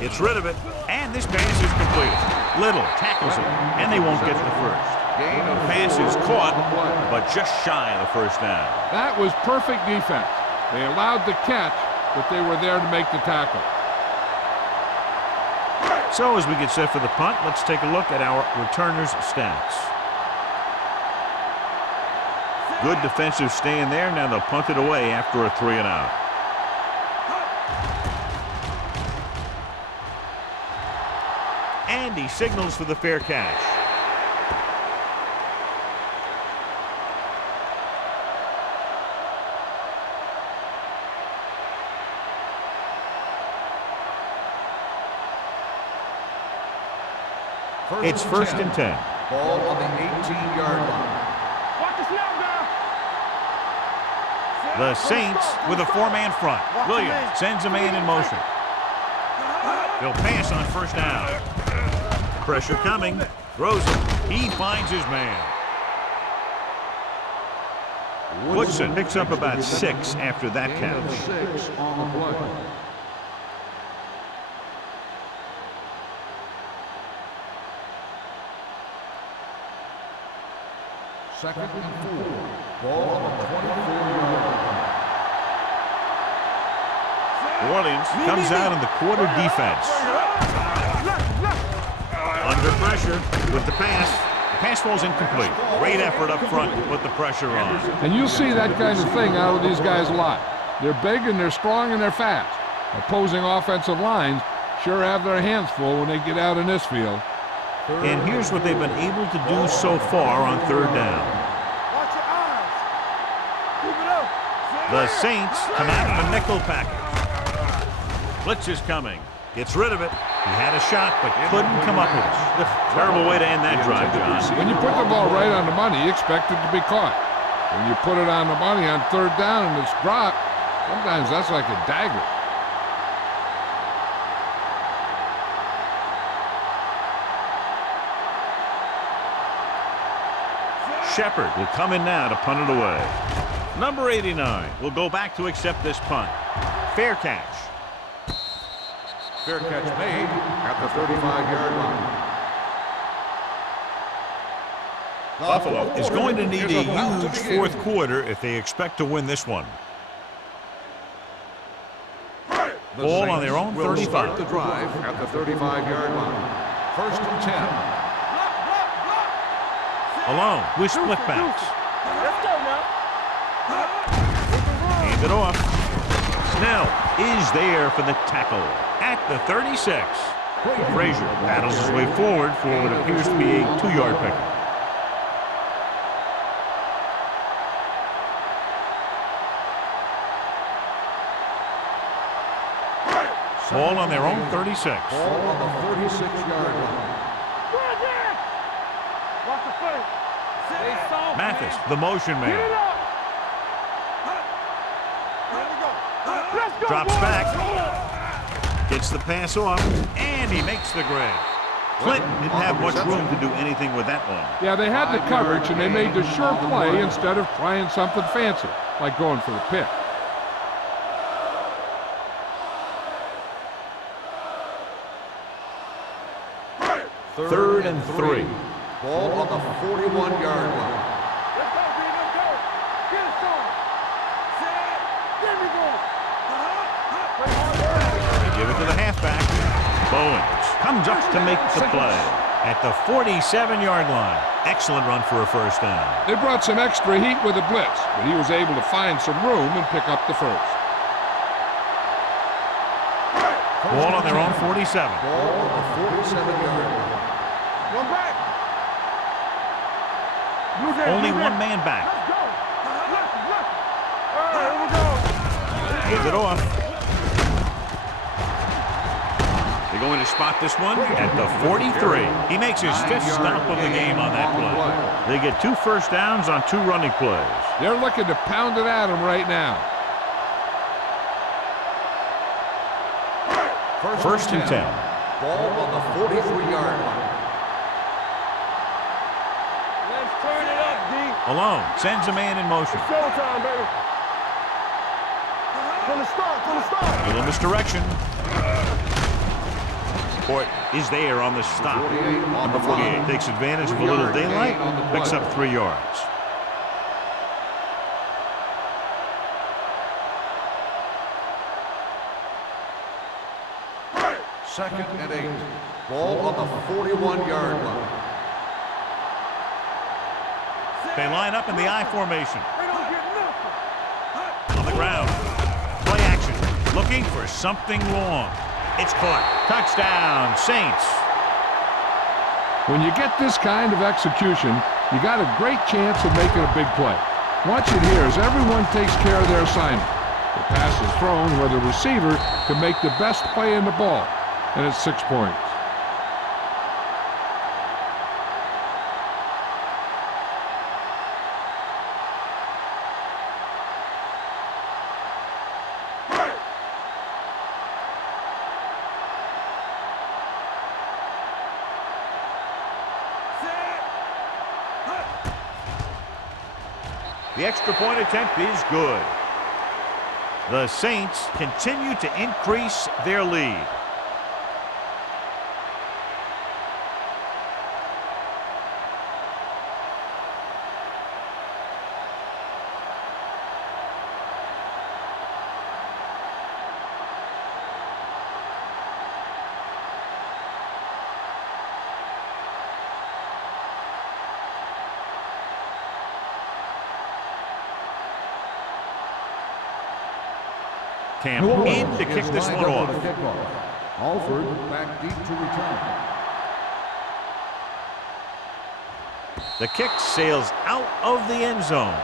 Gets rid of it, and this pass is completed. Little tackles it, and they won't get the first. The pass is caught, but just shy of the first down. That was perfect defense. They allowed the catch, but they were there to make the tackle. So as we get set for the punt, let's take a look at our returners' stats. Good defensive stand there. Now they'll punt it away after a 3-and-out. And he signals for the fair catch. It's 1st and 10. Ball on the 18-yard line. Watch the snap now. The Saints with a 4-man front. Williams sends a man in motion. They'll pass on first down. Pressure coming. Throws it. He finds his man. Woodson picks up about 6 after that catch. 6 on the play. Second and 4. Ball on the 24-yard line. New Orleans comes out in the quarter defense. Under pressure with the pass. The pass falls incomplete. Great effort up front to put the pressure on. And you'll see that kind of thing out of these guys a lot. They're big and they're strong and they're fast. Opposing offensive lines sure have their hands full when they get out in this field. And here's what they've been able to do so far on third down. Watch your eyes. Keep it up. The Saints come out in a nickel package. Blitz is coming. Gets rid of it. He had a shot, but couldn't come up with it. Terrible way to end that drive, John. When you put the ball right on the money, you expect it to be caught. When you put it on the money on third down and it's dropped, sometimes that's like a dagger. Shepard will come in now to punt it away. Number 89 will go back to accept this punt. Fair catch. Fair catch made at the 35-yard line. Buffalo is going to need a huge fourth quarter if they expect to win this one. Ball on their own 35. Start the drive at the 35-yard line. First and 10. Alone with split backs. Let's go now. Hand it off. Snell is there for the tackle at the 36. Frazier battles his way forward for what appears to be a 2-yard pickup. Ball on their own 36. Ball on the 36-yard line. Watch the face. Mathis, the motion Get it man, up. Let's go, drops boys. back, gets the pass off, and he makes the grab. Clinton didn't have much room to do anything with that one. Yeah, they had the coverage and they made the sure play instead of trying something fancy, like going for the pick. Third and 3. Ball on the 41-yard line. Let's go, B. Let's go. Get it on. Set. There we go. They give it to the halfback. Bowens comes up to make the play at the 47-yard line. Excellent run for a first down. They brought some extra heat with a blitz, but he was able to find some room and pick up the first. Ball on their own 47. Ball on the 47-yard line. One back. Only one man back. Let's go. All right, here we go. Hands it off. They're going to spot this one at the 43. He makes his 5th stop of the game on that play. They get 2 first downs on 2 running plays. They're looking to pound it at him right now. First and 10. Ball on the 43-yard line. Let's turn it up, D. Alone sends a man in motion. Showtime, baby. From the start, from the start. A little misdirection. Horton is there on the stop. 48 on Number the 48 line. takes advantage of a little 3-yard gain daylight, on the picks play. up 3 yards. Second and 8. Ball on the 41-yard line. They line up in the I formation. They don't get nothing. On the ground. Play action. Looking for something long. It's caught. Touchdown, Saints. When you get this kind of execution, you got a great chance of making a big play. Watch it here as everyone takes care of their assignment. The pass is thrown where the receiver can make the best play in the ball, and it's 6 points. The extra point attempt is good. The Saints continue to increase their lead. Campbell in to kick this one off. Alford back deep to return. The kick sails out of the end zone.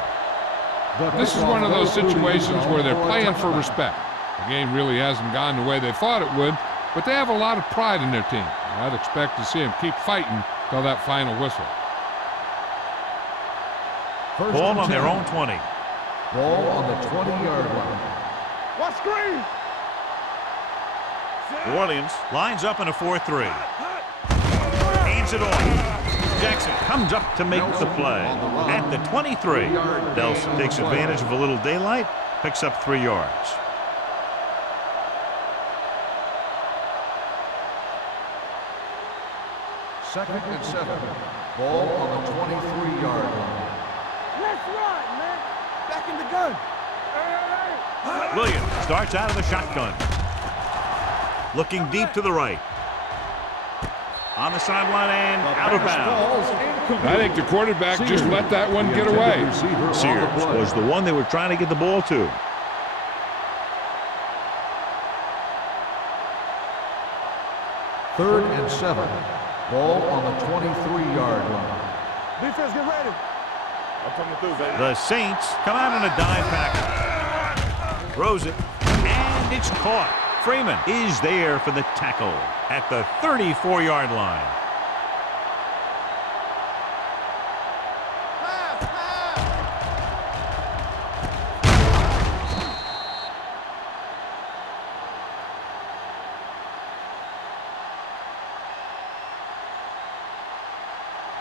This is one of those situations where they're playing for respect. The game really hasn't gone the way they thought it would, but they have a lot of pride in their team. I'd expect to see them keep fighting till that final whistle. Ball on their own 20. Ball on the 20-yard line. Watch screen. New Orleans lines up in a 4-3. Hands it off. Jackson comes up to make the play at the 23. Delson takes advantage of a little daylight, picks up 3 yards. Second and 7. Ball on the 23-yard line. Let's run, man. Back in the gun. Williams starts out of the shotgun. Looking deep to the right. On the sideline and out of bounds. I think the quarterback just let that one get away. Sears was the one they were trying to get the ball to. Third and 7. Ball on the 23-yard line. Defense, get ready. I'm coming through, baby. The Saints come out on a dime package. Throws it, and it's caught. Freeman is there for the tackle at the 34-yard line.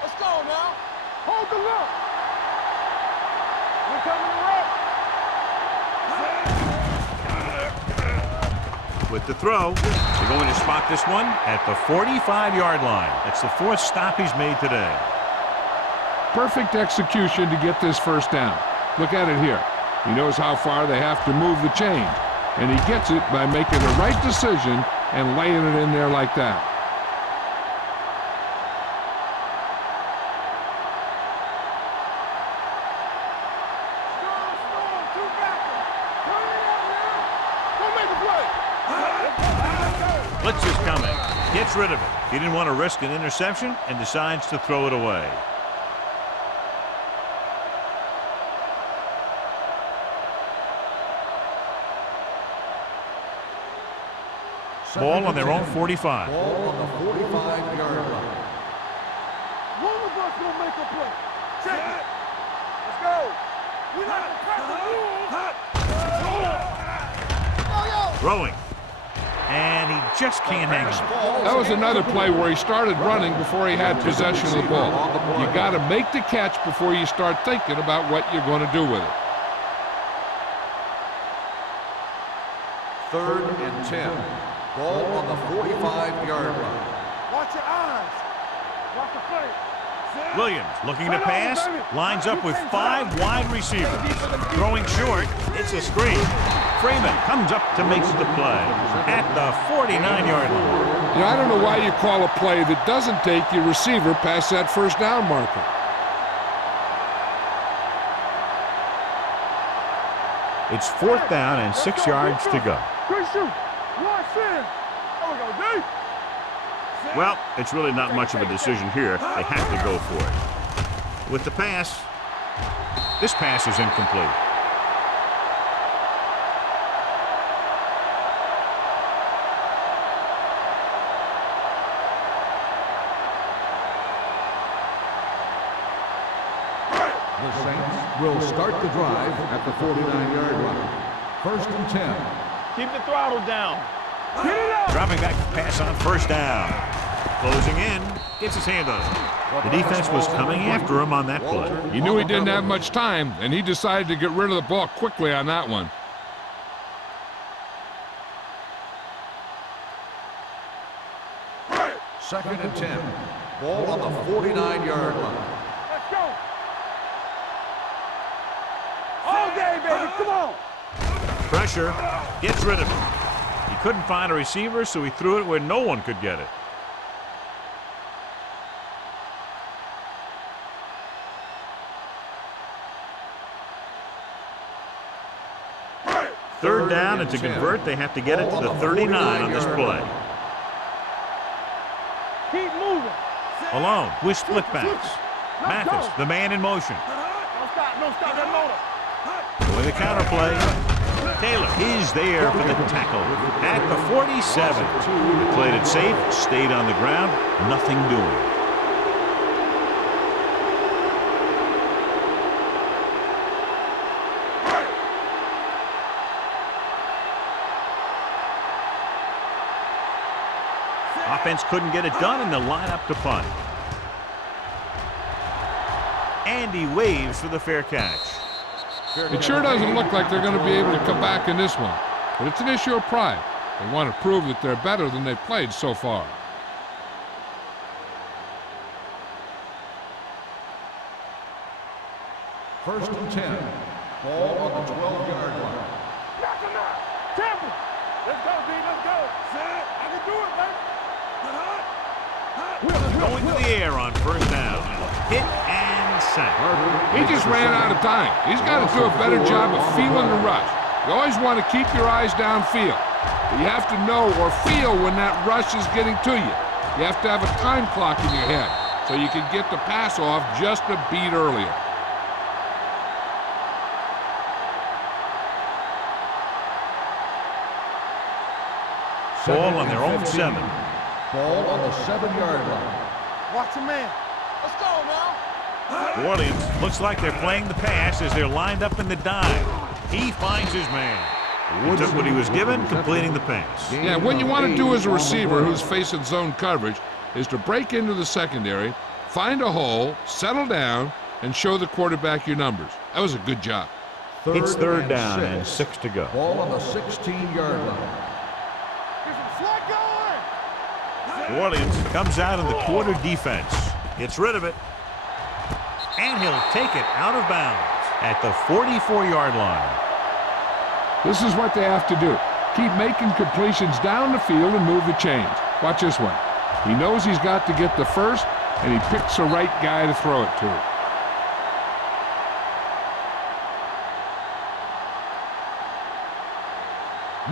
Let's go now. Hold the look. We're coming to rock. With the throw, they're going to spot this one at the 45-yard line. That's the 4th stop he's made today. Perfect execution to get this first down. Look at it here. He knows how far they have to move the chain, and he gets it by making the right decision and laying it in there like that. Blitz is coming. Gets rid of it. He didn't want to risk an interception and decides to throw it away. Ball on their own 45. Ball on the 45-yard line. One of us will make a play. Check it. Let's go. We're not going to crack the rules. Throwing. And he just can't hang on. That was another play where he started running before he had possession of the ball. You got to make the catch before you start thinking about what you're going to do with it. Third and 10. Ball on the 45-yard line. Watch your eyes. Watch the play. Williams looking to pass. Lines up with 5 wide receivers. Throwing short. It's a screen. Freeman comes up to make the play at the 49-yard line. You know, I don't know why you call a play that doesn't take your receiver past that first down marker. It's 4th down and 6 yards to go. Good shoot. Watch in. There we go, D. Well, it's really not much of a decision here. They have to go for it. With the pass, this pass is incomplete. The Saints will start the drive at the 49-yard line. First and 10. Keep the throttle down. Get it out. Dropping back to pass on 1st down. Closing in, gets his hand on it. The defense was coming after him on that play. He knew he didn't have much time, and he decided to get rid of the ball quickly on that one. Second and 10. Ball on the 49-yard line. Let's go. All day, baby. Come on. Pressure, gets rid of it. He couldn't find a receiver, so he threw it where no one could get it. Third down, and to convert, they have to get it to the 39 on this play. Keep moving. Alone with split backs. Mathis, the man in motion. Don't stop that motor. With a counter play, Taylor is there for the tackle at the 47. Played it safe, stayed on the ground, nothing doing. Offense couldn't get it done in the lineup to punt. And he waves for the fair catch. It sure doesn't look like they're going to be able to come back in this one, but it's an issue of pride. They want to prove that they're better than they've played so far. First and 10. Ball on the 12-yard line. Knock him out. Temple. Let's go, D. Let's go. Set. I can do it, baby. Going to the air on first down. Hit and sack. He just ran out of time. He's got to do a better job of feeling the rush. You always want to keep your eyes downfield. But you have to know or feel when that rush is getting to you. You have to have a time clock in your head so you can get the pass off just a beat earlier. Ball on their own 7. Ball on the 7-yard line. Watch your man. Let's go now. New Orleans looks like they're playing the pass as they're lined up in the dime. He finds his man. He took what he was given, completing the pass. Yeah, what you want to do as a receiver who's facing zone coverage is to break into the secondary, find a hole, settle down, and show the quarterback your numbers. That was a good job. It's third down and 6 to go. Ball on the 16-yard line. New Orleans comes out in the quarter defense. Gets rid of it. And he'll take it out of bounds at the 44-yard line. This is what they have to do. Keep making completions down the field and move the chains. Watch this one. He knows he's got to get the first, and he picks the right guy to throw it to.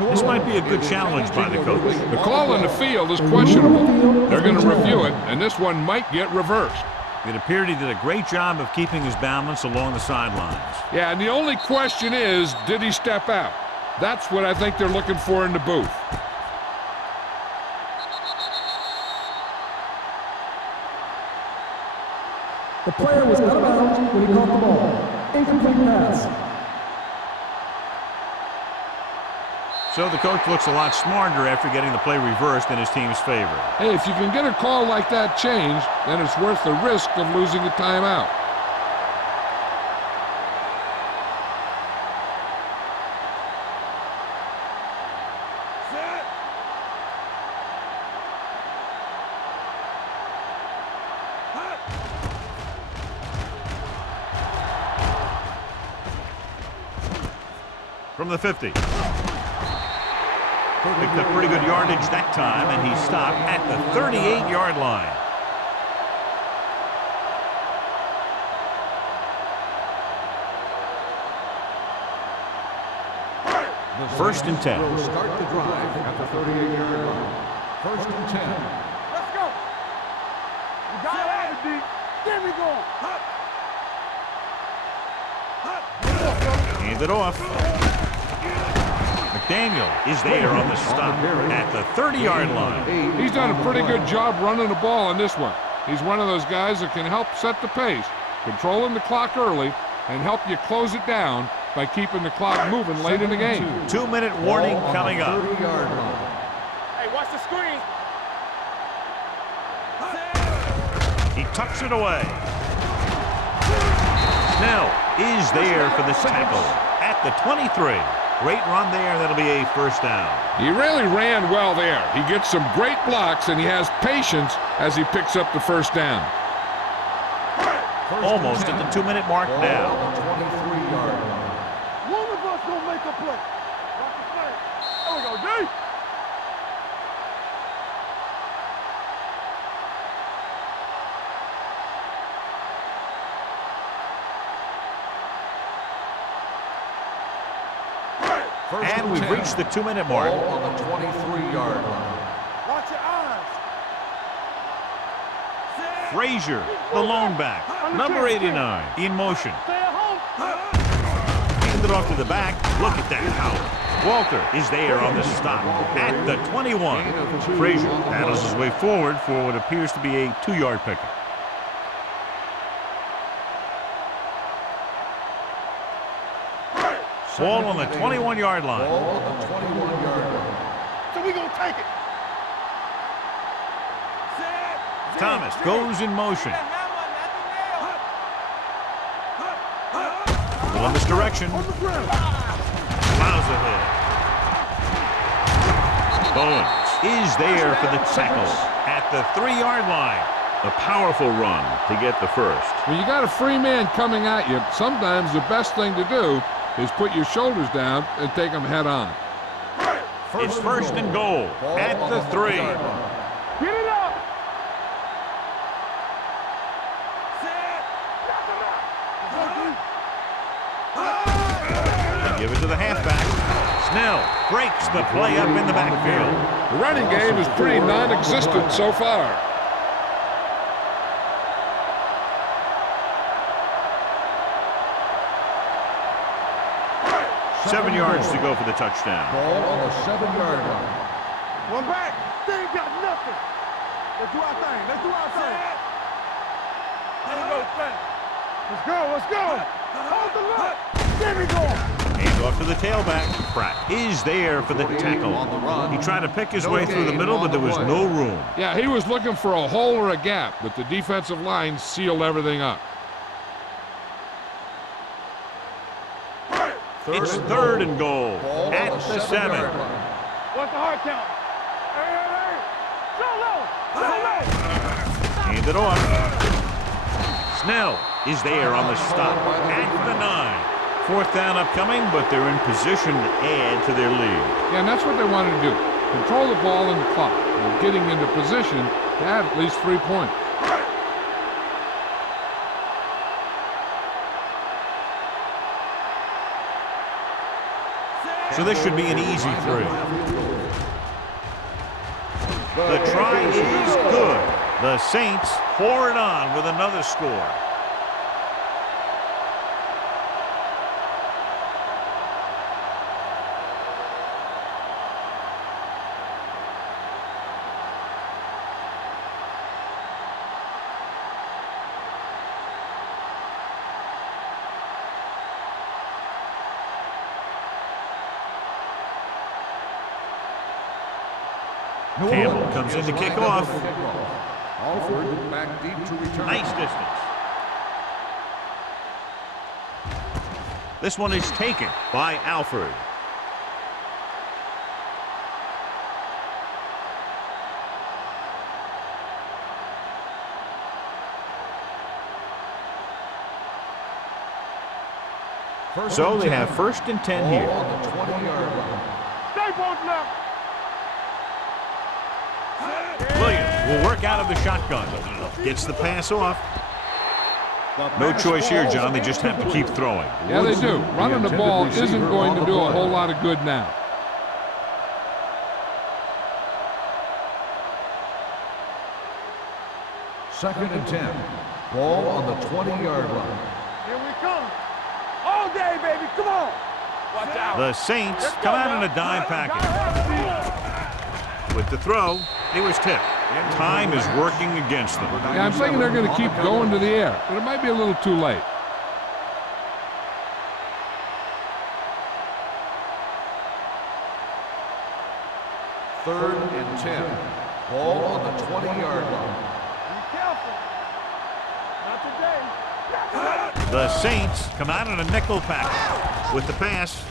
This might be a good challenge by the coach. The call on the field is questionable. They're going to review it, and this one might get reversed. It appeared he did a great job of keeping his balance along the sidelines. Yeah, and the only question is, did he step out? That's what I think they're looking for in the booth. The player was out of bounds when he caught the ball. Incomplete pass. So the coach looks a lot smarter after getting the play reversed in his team's favor. Hey, if you can get a call like that changed, then it's worth the risk of losing a timeout. From the 50. Picked up pretty good yardage that time, and he stopped at the 38-yard line. First and 10. Will start the drive at the 38-yard line. First and 10. Let's go. You got it, D. There we go. Hand it off. McDaniel is there on the stop at the 30-yard line. He's done a pretty good job running the ball on this one. He's one of those guys that can help set the pace, controlling the clock early, and help you close it down by keeping the clock moving late in the game. 2-minute warning coming up. 30-yard line. Hey, watch the screen. He tucks it away. Snell is there for the tackle at the 23. Great run there. That'll be a first down. He really ran well there. He gets some great blocks, and he has patience as he picks up the first down. Almost at the 2-minute mark now. 23-yard line. One of us gonna make a play. Watch the play. There we go, D. And we've reached the 2-minute mark. Ball on the 23-yard line. Watch your eyes. Frazier, the lone back. Number 89 in motion. Hand it off to the back. Look at that power. Walter is there on the stop at the 21. Frazier battles his way forward for what appears to be a 2-yard pickup. Ball on the 21-yard line. Ball on the 21-yard line. So we gonna take it. Thomas goes in motion. A little misdirection. On the ground. Plows ahead. Bowens is there for the tackle at the 3-yard line. A powerful run to get the first. When you got a free man coming at you, sometimes the best thing to do is put your shoulders down and take them head on. It's first and goal at the 3. Get it up. They give it to the halfback. Snell breaks the play up in the backfield. The running game is pretty non-existent so far. Seven yards to go for the touchdown. Ball on the 7-yard line. One back. They ain't got nothing. Let's do our thing. Let's do our thing. Let's go. Let's go. Hold the look. There we go. Hands off to the tailback. Pratt is there for the tackle. He tried to pick his way through the middle, but there was no room. Yeah, he was looking for a hole or a gap, but the defensive line sealed everything up. It's third and goal at the 7. What's the hard count? Hey. So low. Hand it off. Snell is there on the stop at the 9. 4th down upcoming, but they're in position to add to their lead. Yeah, and that's what they wanted to do. Control the ball and the clock. They're getting into position to add at least 3 points. So this should be an easy 3. The try is good. The Saints pour it on with another score. Campbell comes in to kick off. Alford back deep to return. Nice distance. This one is taken by Alford. So they have 1st and 10 here. Ball on the 20-yard line. Stay both left. Williams will work out of the shotgun. Gets the pass off. No choice here, John. They just have to keep throwing. Yeah, they do. Running the ball isn't going to do a whole lot of good now. Second and 10. Ball on the 20-yard line. Here we come. All day, baby. Come on. Watch out. The Saints come out in a dime package. With the throw, he was tipped. Time is working against them. Yeah, I'm thinking they're going to keep going to the air, but it might be a little too late. Third and 10. Ball on the 20-yard line. Be careful. Not today. The Saints come out in a nickel package. With the pass,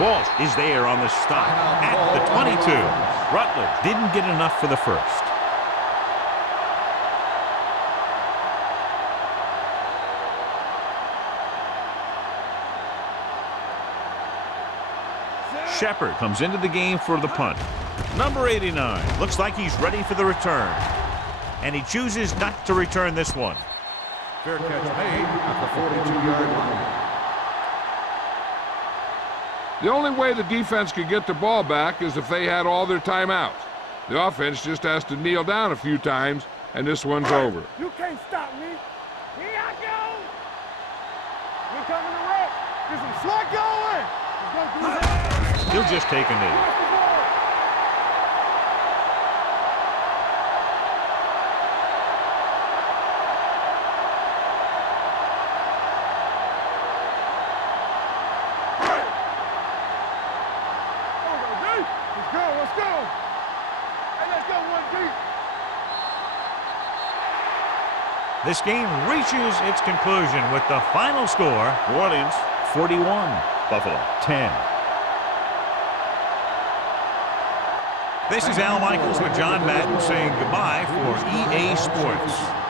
Walsh is there on the stop at the 22. Rutledge didn't get enough for the first. Shepard comes into the game for the punt. Number 89 looks like he's ready for the return. And he chooses not to return this one. Fair catch made at the 42-yard line. The only way the defense could get the ball back is if they had all their timeouts. The offense just has to kneel down a few times, and this one's over. You can't stop me. Here I go. We coming to wreck. Get some slug going. Let's go through that. He'll just take a knee. Let's go. Hey, let's go one deep. This game reaches its conclusion with the final score, New Orleans 41, Buffalo 10. This is Al Michaels with John Madden saying goodbye for EA Sports.